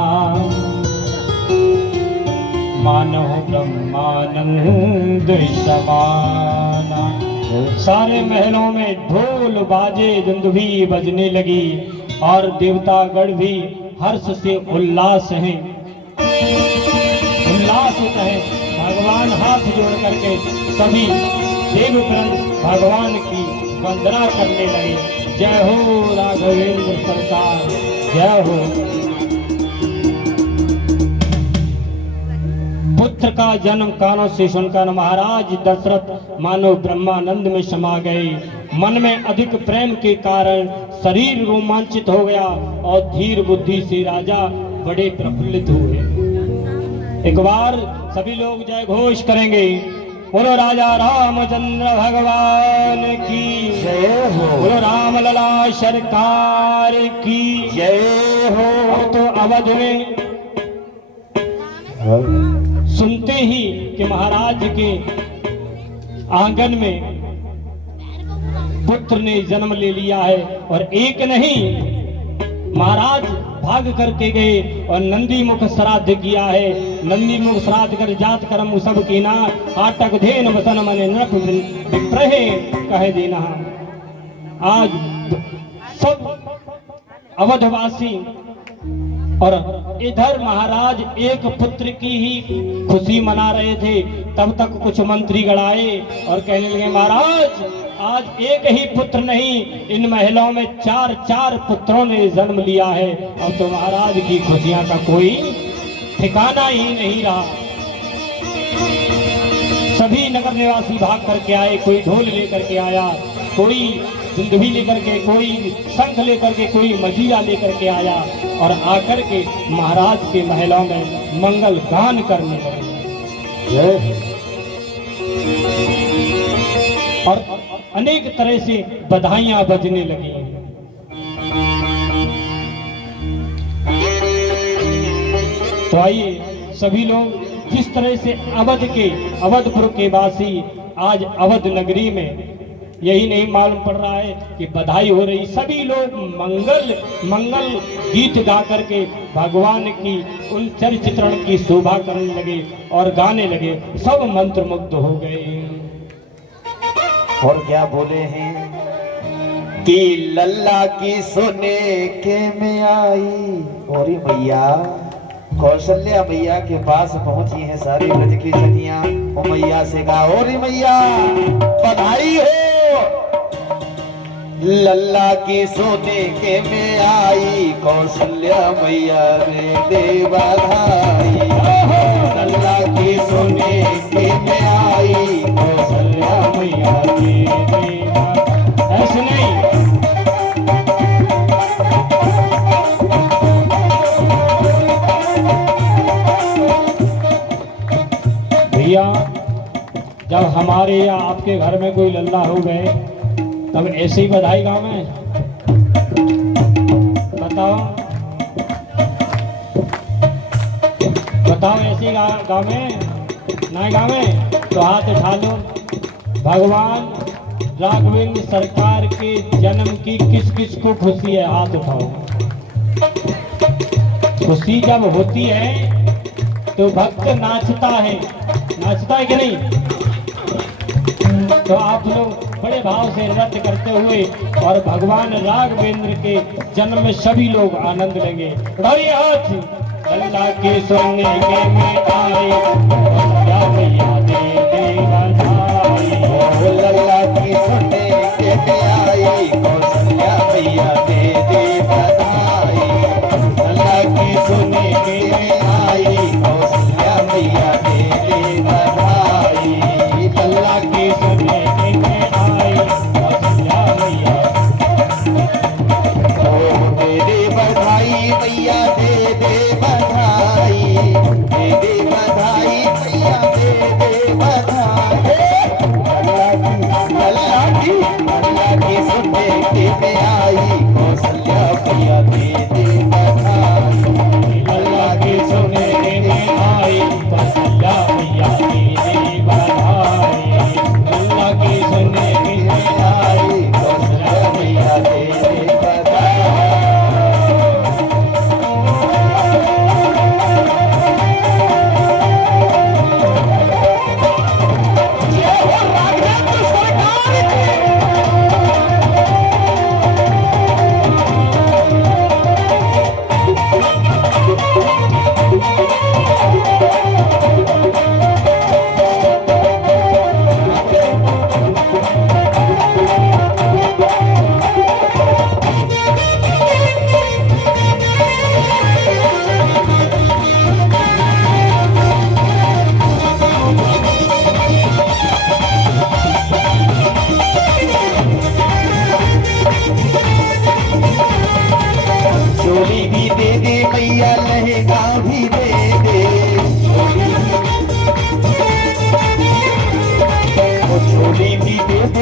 मानव ब्रह्मानंद समाना। सारे महलों में ढोल बाजे दुंदुभी बजने लगी और देवतागण भी हर्ष से उल्लास हैं, उल्लास होता है। भगवान हाथ जोड़ करके सभी देवगण भगवान की वंदना करने लगे। जय हो राघवेंद्र सरकार, जय हो। पुत्र का जन्म कानों से सुनकर महाराज दशरथ मानो ब्रह्मानंद में समा गए। मन में अधिक प्रेम के कारण शरीर रोमांचित हो गया और धीर बुद्धि से राजा बड़े प्रफुल्लित हुए। एक बार सभी लोग जय घोष करेंगे, बोलो राजा रामचंद्र भगवान की जय हो, बोलो राम लला सरकार की जय हो। अब तो अवध में सुनते ही कि महाराज के आंगन में पुत्र ने जन्म ले लिया है, और एक नहीं महाराज भाग करके गए और नंदी मुख श्राद्ध किया है। नंदी मुख श्राद्ध कर जात कर्म सब कीना, आटक धेन वसन मन नरक विप्रहे कह देना। आज सब अवधवासी और इधर महाराज एक पुत्र की ही खुशी मना रहे थे, तब तक कुछ मंत्री गण आए और कहने लगे, महाराज आज एक ही पुत्र नहीं, इन महलों में 4-4 पुत्रों ने जन्म लिया है। अब तो महाराज की खुशियां का कोई ठिकाना ही नहीं रहा। सभी नगर निवासी भाग करके आए, कोई ढोल लेकर के आया, कोई दुंदुभी लेकर के, कोई शंख लेकर के, कोई मजीरा लेकर के आया और आकर के महाराज के महलों में मंगल गान करने लगे और अनेक तरह से बधाइयां बजने लगी। तो आइए सभी लोग जिस तरह से अवधपुर के वासी आज अवध नगरी में यही नहीं मालूम पड़ रहा है कि बधाई हो रही, सभी लोग मंगल गीत गा करके भगवान की उन चरित्रण की शोभा करने लगे और गाने लगे, सब मंत्रमुग्ध हो गए। और क्या बोले हैं कि लल्ला की सोने के में आई, और मैया कौशल्या मैया के पास पहुंची हैं सारी ब्रज की सखियां। ओ मैया से कहा, और मैया बधाई हो, लल्ला की सोने के में आई, कौशल्या मैया रे दे बधाई। लल्ला की सोने के में आई, कौशल्या मैया रे दे बधाई। ऐसे नहीं, भैया जब हमारे या आपके घर में कोई लल्ला हो गए तब ऐसे ही बधाई गाँव में बताओ ऐसे ही गाँव में ना गाँव में तो हाथ उठा लो। भगवान राघवेंद्र सरकार के जन्म की किस किस को खुशी है, हाथ उठाओ। खुशी जब होती है तो भक्त नाचता है कि नहीं? तो आप लोग बड़े भाव से नृत्य करते हुए और भगवान राघवेंद्र के जन्म में सभी लोग आनंद लेंगे। उठाइए हाथ। लल्ला के सोने के में आए, कौशल्या मैया दे दे बधाई। लल्ला की सोने के में आई, कौशल्या मैया दे दे बधाई। लल्ला की सोने के में आई, कौशल्या मैया दे दे बधाई। लल्ला के सोने के में आई, कौशल्या मैया ओ दे दे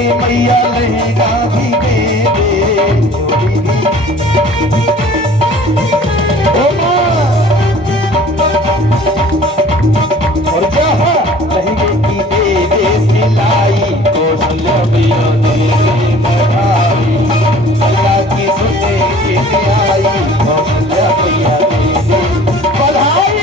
दे मैया लहंगा भी दे दे चोरी भी ओ माँ और जहाँ लहंगे की दे दे सिलाई कौशल्या मैया दे दे बढ़ाई अल्लाह की सुने के आई कौशल्या मैया दे दे बढ़ाई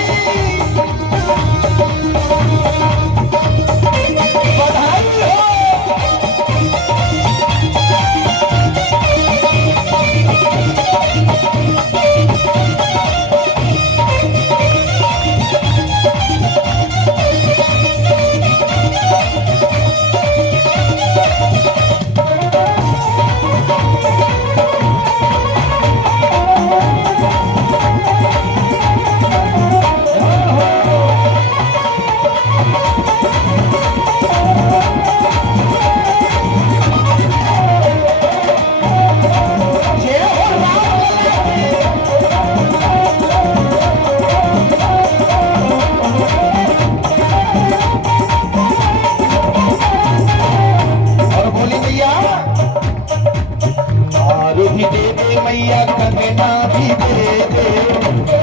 मैया कंगना भी दे दे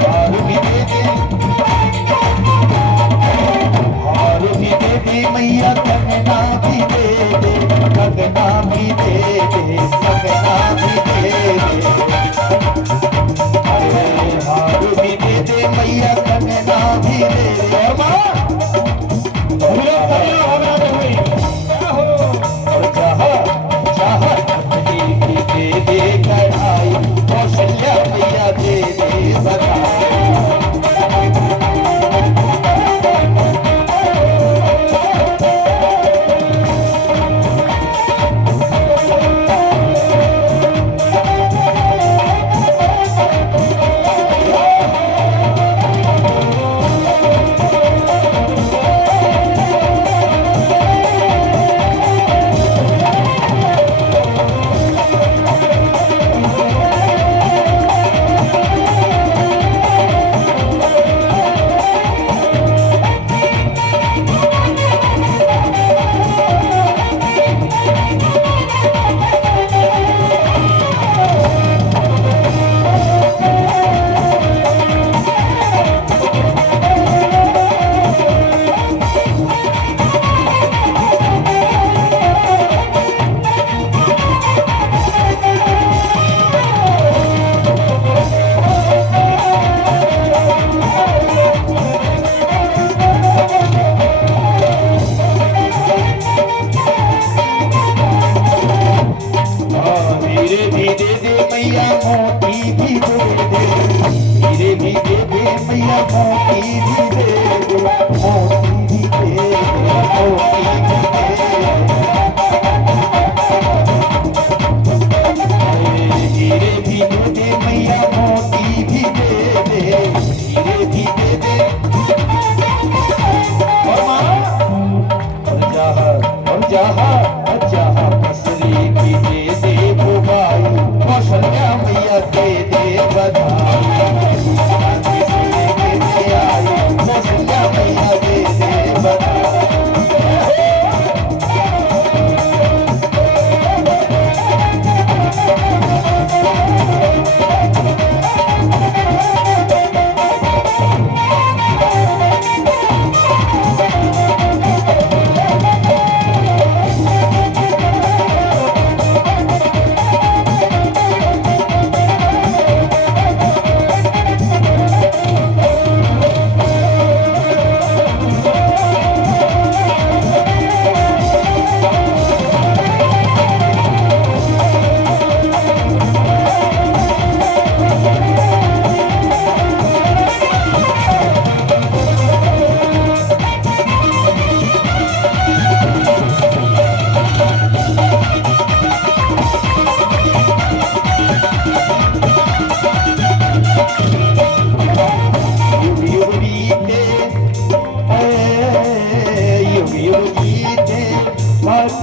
हार भी दे दे हार भी दे दे मैया कंगना भी दे दे कंगना भी दे दे कंगना भी दे दे अरे हार भी दे दे मैया कंगना भी दे दे और जहाँ जहाँ दे दे कढ़ाई कौशल्या मैया दे दे बधाई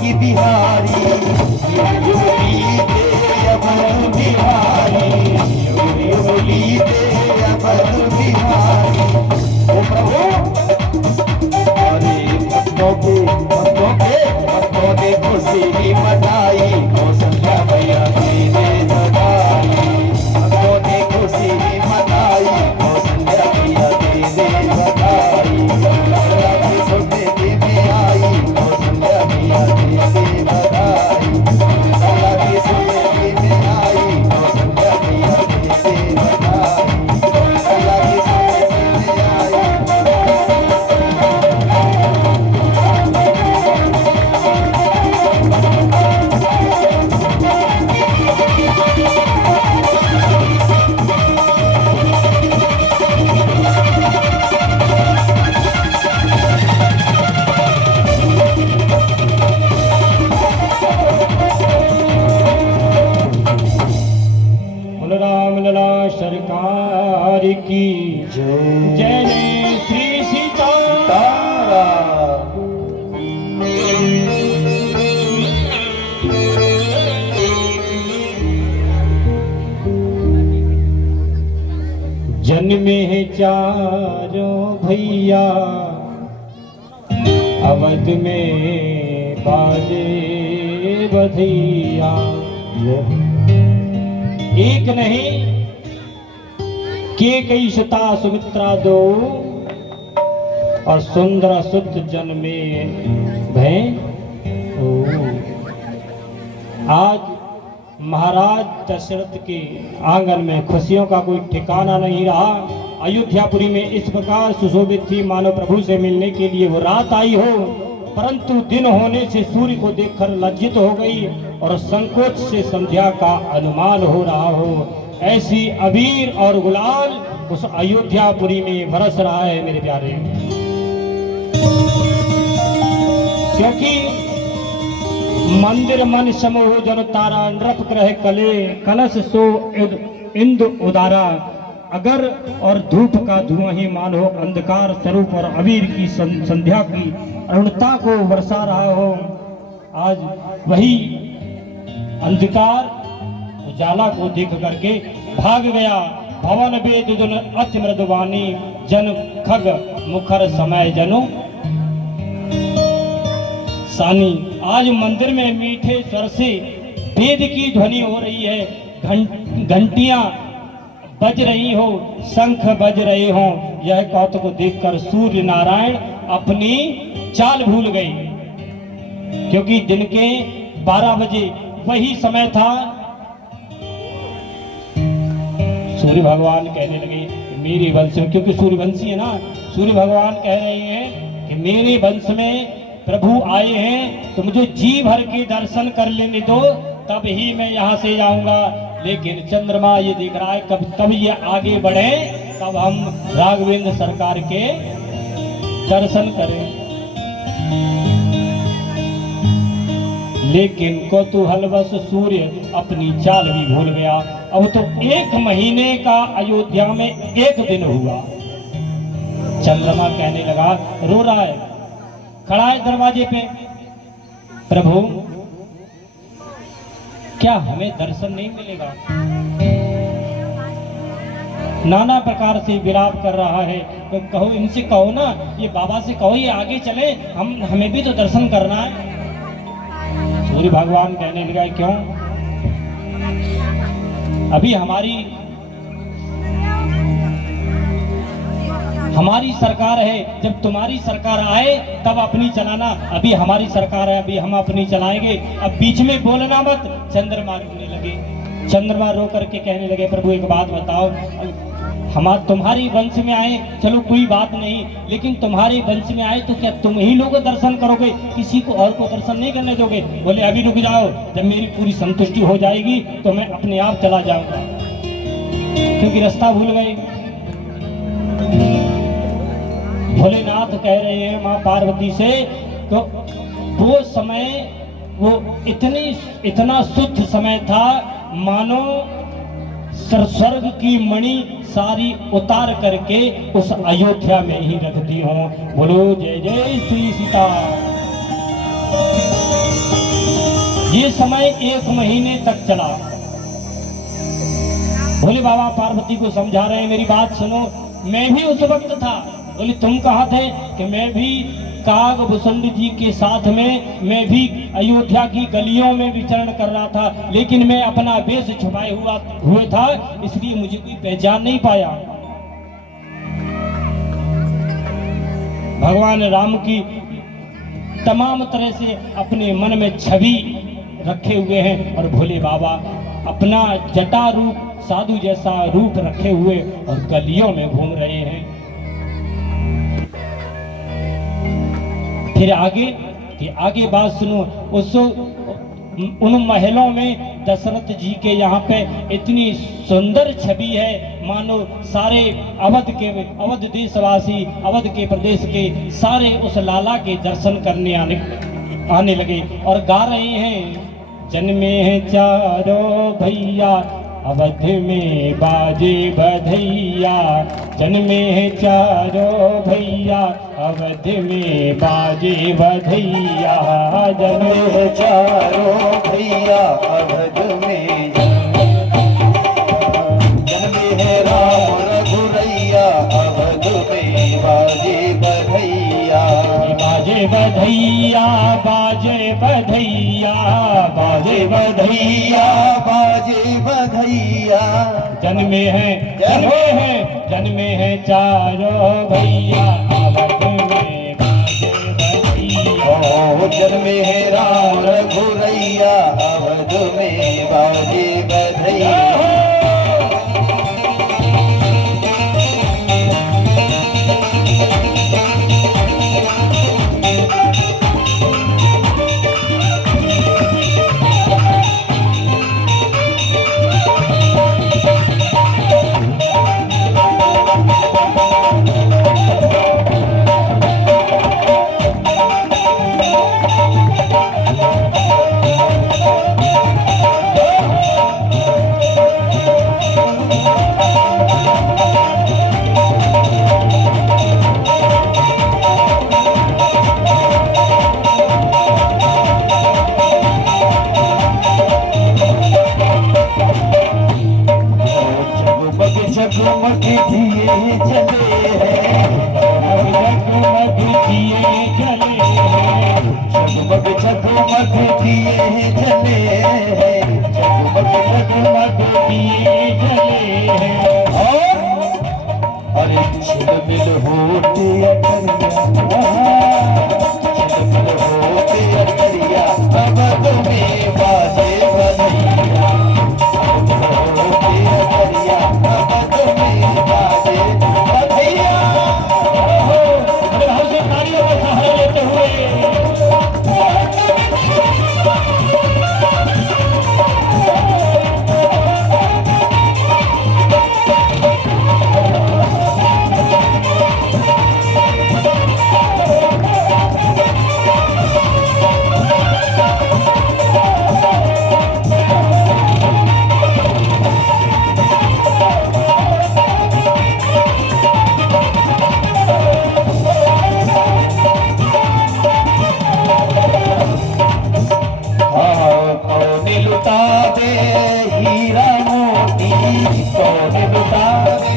की बिहारी योगी दे अमर बिहारी योगी दे अमर बिहारी ओ प्रभु अरे भक्तों के खुशी ही मनाई, कौशल्या मैया की ने बधाई। भक्तों ने खुशी ही मनाई, कौशल्या मैया की ने बधाई। लल्ला की सोने में आई, कौशल्या मैया की ने बधाई। लल्ला की सोने में आई, कौशल्या मैया की ने बधाई। लल्ला की सोने में आई। बोलो राम लला सरकार की जय जय जय श्री सीता। तारा। जन्मे है चारों भैया, अवध में बाजे बधिया। एक नहीं के कई सुता सुमित्रा दो, और सुंदर सुत जन्मे भय। आज महाराज दशरथ के आंगन में खुशियों का कोई ठिकाना नहीं रहा। अयोध्यापुरी में इस प्रकार सुशोभित थी मानो प्रभु से मिलने के लिए वो रात आई हो, परंतु दिन होने से सूर्य को देखकर लज्जित हो गई और संकोच से संध्या का अनुमान हो रहा हो। ऐसी अबीर और गुलाल उस अयोध्यापुरी में बरस रहा है मेरे प्यारे, क्योंकि मंदिर मन समूह जन तारा, नृप ग्रह कले कलश सो इंदु उदारा। अगर और धूप का धुआं ही मानो अंधकार स्वरूप और अबीर की संध्या की अरुणता को बरसा रहा हो। आज वही अंधकार उजाला को देख करके भाग गया। भवन वेद दुन अति मृदुवानी, जन खग मुखर समय जनु सानी। आज मंदिर में मीठे स्वर से वेद की ध्वनि हो रही है, घंटियां बज रही हो, शंख बज रहे हो। यह कौतुक देखकर सूर्य नारायण अपनी चाल भूल गए, क्योंकि दिन के 12 बजे वही समय था। सूर्य भगवान कहने लगे मेरे वंश में, क्योंकि सूर्यवंशी है ना, सूर्य भगवान कह रहे हैं कि मेरे वंश में प्रभु आए हैं तो मुझे जी भर के दर्शन कर लेने दो, तब ही मैं यहाँ से जाऊंगा। लेकिन चंद्रमा ये देख रहा है कब ये आगे बढ़े, तब हम राघवेंद्र सरकार के दर्शन करें। लेकिन कौतूहलवश सूर्य अपनी चाल भी भूल गया। अब तो 1 महीने का अयोध्या में 1 दिन हुआ। चंद्रमा कहने लगा, रो रहा है, खड़ा है दरवाजे पे, प्रभु क्या हमें दर्शन नहीं मिलेगा? नाना प्रकार से विलाप कर रहा है। तो कहो, इनसे कहो ना, ये बाबा से कहो ये आगे चले, हमें भी तो दर्शन करना है। सूर्य भगवान कहने लगा, क्यों? अभी हमारी सरकार है, जब तुम्हारी सरकार आए तब अपनी चलाना। अभी हमारी सरकार है, अभी हम अपनी चलाएंगे, अब बीच में बोलना मत। चंद्रमा रोने लगे। चंद्रमा रो करके कहने लगे, प्रभु एक बात बताओ, हम तुम्हारी वंश में आए, चलो कोई बात नहीं, लेकिन तुम्हारे वंश में आए तो क्या तुम ही लोग दर्शन करोगे, किसी को और को दर्शन नहीं करने दोगे? बोले अभी रुक जाओ, जब मेरी पूरी संतुष्टि हो जाएगी तो मैं अपने आप चला जाऊंगा, क्योंकि रास्ता भूल गए। भोलेनाथ कह रहे हैं माँ पार्वती से, तो वो समय वो इतना शुद्ध समय था, मानो स्वर्ग की मणि सारी उतार करके उस अयोध्या में ही रख दी हो। बोलो जय जय श्री सीता। ये समय 1 महीने तक चला। भोले बाबा पार्वती को समझा रहे हैं, मेरी बात सुनो, मैं भी उस वक्त था। बोले तुम कहाँ थे? कि मैं भी काग भूषण जी के साथ में मैं भी अयोध्या की गलियों में विचरण कर रहा था, लेकिन मैं अपना वेश छुपाए हुए था, इसलिए मुझे कोई पहचान नहीं पाया। भगवान राम की तमाम तरह से अपने मन में छवि रखे हुए हैं और भोले बाबा अपना जटा रूप, साधु जैसा रूप रखे हुए और गलियों में घूम रहे हैं। फिर आगे बात सुनो। उन महलों में दशरथ जी के यहाँ पे इतनी सुंदर छवि है, मानो सारे अवध देशवासी, अवध के प्रदेश के सारे उस लाला के दर्शन करने आने लगे और गा रहे हैं, जन्मे हैं चारों भैया अवध में बाजे बधैया, जन्मे हैं चारों भैया अवध में बाजे बधैया, जन्मे हैं चारों भैया अवध में, जन्मे हैं राम रघुरैया अवध में बाजे बधैया, बाजे बधैया बाजे बधैया बाजे बधैया बाजे बधैया, जन्मे हैं चारों भैया अवध में बाजे बधैया, जन्मे हैं राम रघुरैया अवध में बाजे बधैया। जगमग दिए जले हैं, जगमग दिए जले हैं, जगमग जगमग दिए जले हैं, जगमग दिए जले हैं, अरे झिलमिल होते अटरिया, झिलमिल होते अटरिया अवध में बाजे बधैया, होते अटरिया अवध में बाजे बधैया। बड़े भाव से तालियों का सहारा लेते हुए हीरा मोती कौन लुटावे,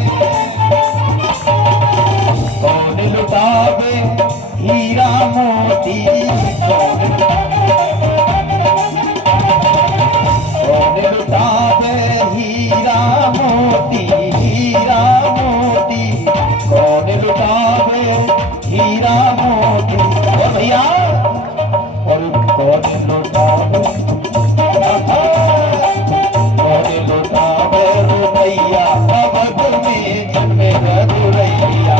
कौन लुटावे हीरा मोती, कौन लुटावे हीरा मोती, हीरा मोती कौन लुटावे हीरा मोती। और भैया और कौन लुटावे, रुपैया अवध में जन्मे रघुरैया।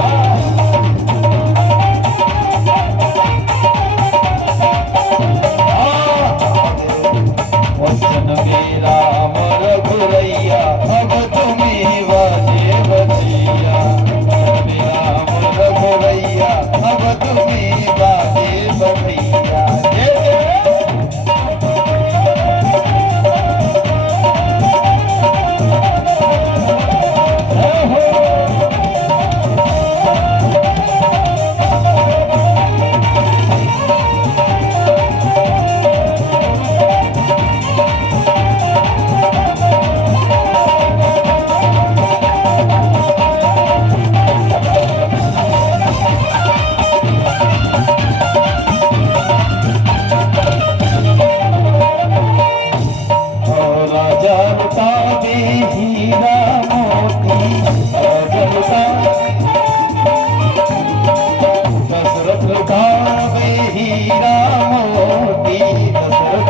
हीरा मोती दशरथ।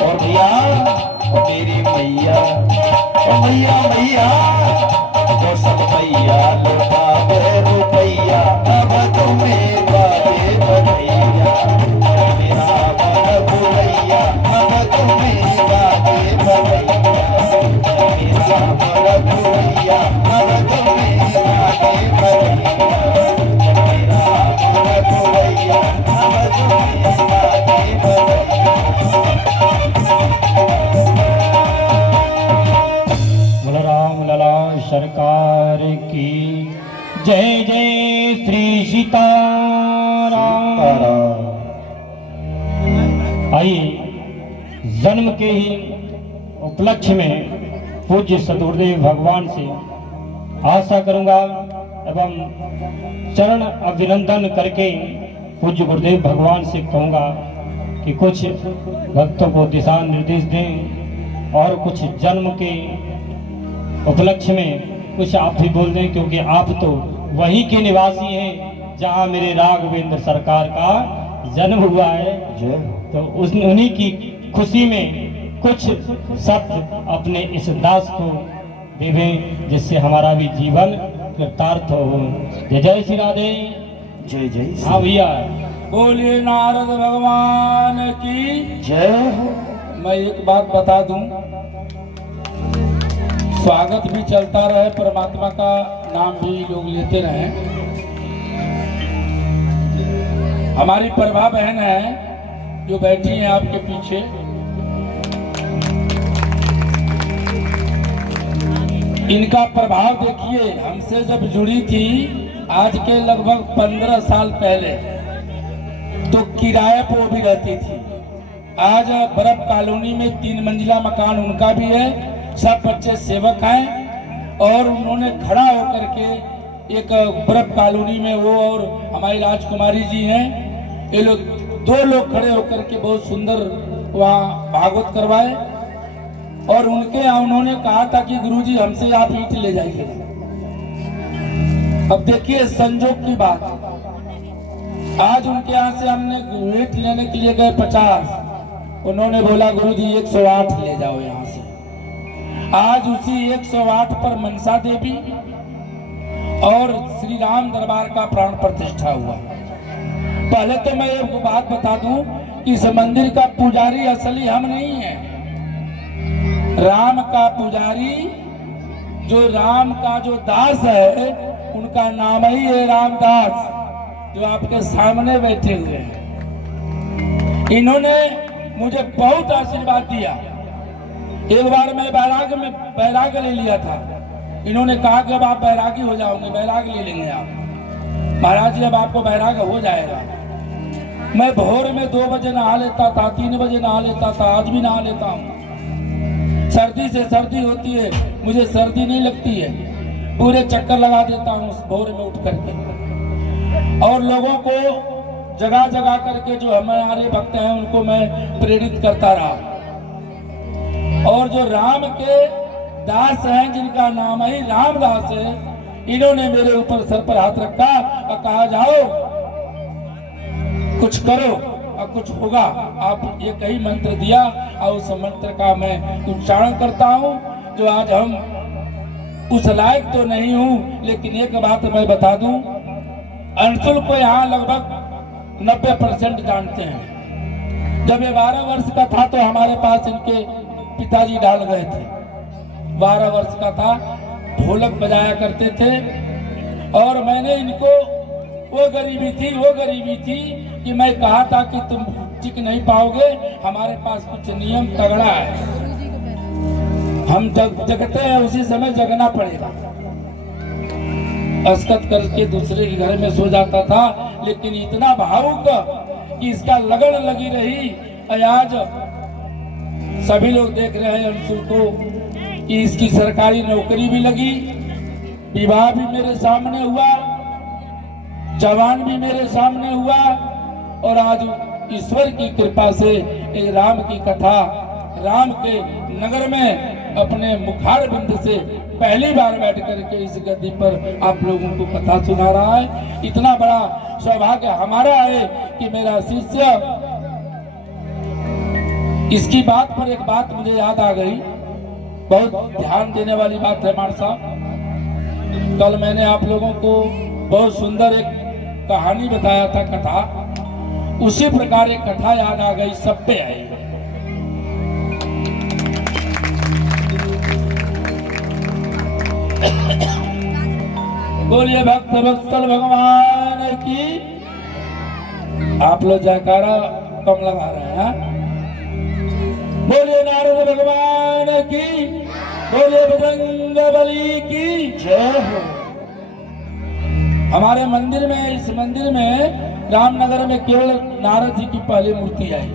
और भैया मेरी मैया मैया मैया कौशल मैया लौटावे रुपैया अब तुम्हें बाबे बधैया। मेरा मन भुलैया अब तुम्हें बाबे बधैया। मेरा मन भुलैया अब तुम्हें बाबे बधैया। मेरा मन भुलैया अब तुम्हें बाबे बधैया। बलराम लला सरकार की जय जय श्री सीताराम। आइए जन्म के ही उपलक्ष्य में पूज्य सदगुरुदेव भगवान से आशा करूंगा एवं चरण अभिनंदन करके पूज्य गुरुदेव भगवान से कहूंगा कि कुछ भक्तों को दिशा निर्देश दें और कुछ जन्म के उपलक्ष्य में कुछ आप भी बोल दें, क्योंकि आप तो वहीं के निवासी हैं जहां मेरे राघवेंद्र सरकार का जन्म हुआ है। तो उन्हीं की खुशी में कुछ शब्द अपने इस दास को देवें जिससे हमारा भी जीवन कृतार्थ हो। जय जय श्री राधे। जय जय। हाँ भैया बोलिए नारद भगवान की जय हो। मैं एक बात बता दूं, स्वागत भी चलता रहे, परमात्मा का नाम भी लोग लेते रहे। हमारी प्रभा बहन है जो बैठी है आपके पीछे, इनका प्रभाव देखिए। हमसे जब जुड़ी थी आज के लगभग 15 साल पहले, तो किराए पर वो भी रहती थी। आज बर्फ कॉलोनी में 3 मंजिला मकान उनका भी है, सब बच्चे सेवक हैं। और उन्होंने खड़ा होकर के एक बर्फ कॉलोनी में वो और हमारी राजकुमारी जी हैं, ये लोग 2 लोग खड़े होकर के बहुत सुंदर वहाँ भागवत करवाए। और उनके यहाँ उन्होंने कहा था कि गुरुजी हमसे आप ईंट ले जाइए। अब देखिए संजोग की बात, आज उनके यहाँ से हमने ईंट लेने के लिए गए 50, उन्होंने बोला गुरुजी 108 ले जाओ यहाँ से। आज उसी 108 पर मनसा देवी और श्री राम दरबार का प्राण प्रतिष्ठा हुआ। पहले तो मैं एक बात बता दूं कि इस मंदिर का पुजारी असली हम नहीं है, राम का पुजारी, जो राम का जो दास है उनका नाम ही है रामदास, जो आपके सामने बैठे हुए हैं। इन्होंने मुझे बहुत आशीर्वाद दिया। एक बार मैं बैराग ले लिया था, इन्होंने कहा कि अब आप बैरागी हो जाओगे, बैराग ले लेंगे आप। महाराज जी अब आपको बैराग हो जाएगा। मैं भोर में 2 बजे नहा लेता था, 3 बजे नहा लेता था, आज भी नहा लेता हूँ। सर्दी से सर्दी होती है, मुझे सर्दी नहीं लगती है, पूरे चक्कर लगा देता हूँ भोर में उठ करके। और लोगों को जगह जगह करके जो हमारे भक्त हैं उनको मैं प्रेरित करता रहा। और जो राम के दास हैं जिनका नाम ही रामदास है, इन्होंने मेरे ऊपर सर पर हाथ रखा और कहा जाओ कुछ करो और कुछ होगा। आप ये कई मंत्र दिया और उस मंत्र का मैं उच्चारण करता हूँ। जो आज हम उस लायक तो नहीं हूँ, लेकिन एक बात मैं बता दूं, अंशुल को यहाँ लगभग 90% जानते हैं। जब ये 12 वर्ष का था तो हमारे पास इनके पिताजी डाल गए थे। 12 वर्ष का था, ढोलक बजाया करते थे। और मैंने इनको, वो गरीबी थी कि मैं कहा था कि तुम टिक नहीं पाओगे, हमारे पास कुछ नियम तगड़ा है, हम जगते हैं उसी समय जगना पड़ेगा। अस्कत करके दूसरे के घर में सो जाता था, लेकिन इतना भावुक कि इसका लगन लगी रही। आज सभी लोग देख रहे हैं अंशुल को कि इसकी सरकारी नौकरी भी लगी, विवाह भी मेरे सामने हुआ, जवान भी मेरे सामने हुआ। और आज ईश्वर की कृपा से राम की कथा राम के नगर में अपने मुखार बिंद से पहली बार बैठ करके इस गद्दी पर आप लोगों को कथा सुना रहा है। इतना बड़ा सौभाग्य हमारा है कि मेरा शिष्य, इसकी बात पर एक बात मुझे याद आ गई, बहुत ध्यान देने वाली बात है मार साहब। कल मैंने आप लोगों को बहुत सुंदर एक कहानी बताया था, कथा, उसी प्रकार एक कथा याद आ गई, सब पे आई। बोलिए भक्त वत्सल भगवान की। आप लोग जयकारा कम लगा रहे हैं। बोलिए नारद भगवान की, बोलिए बजरंगबली की जय हो। हमारे मंदिर में, इस मंदिर में रामनगर में केवल नारद जी की पहली मूर्ति आई।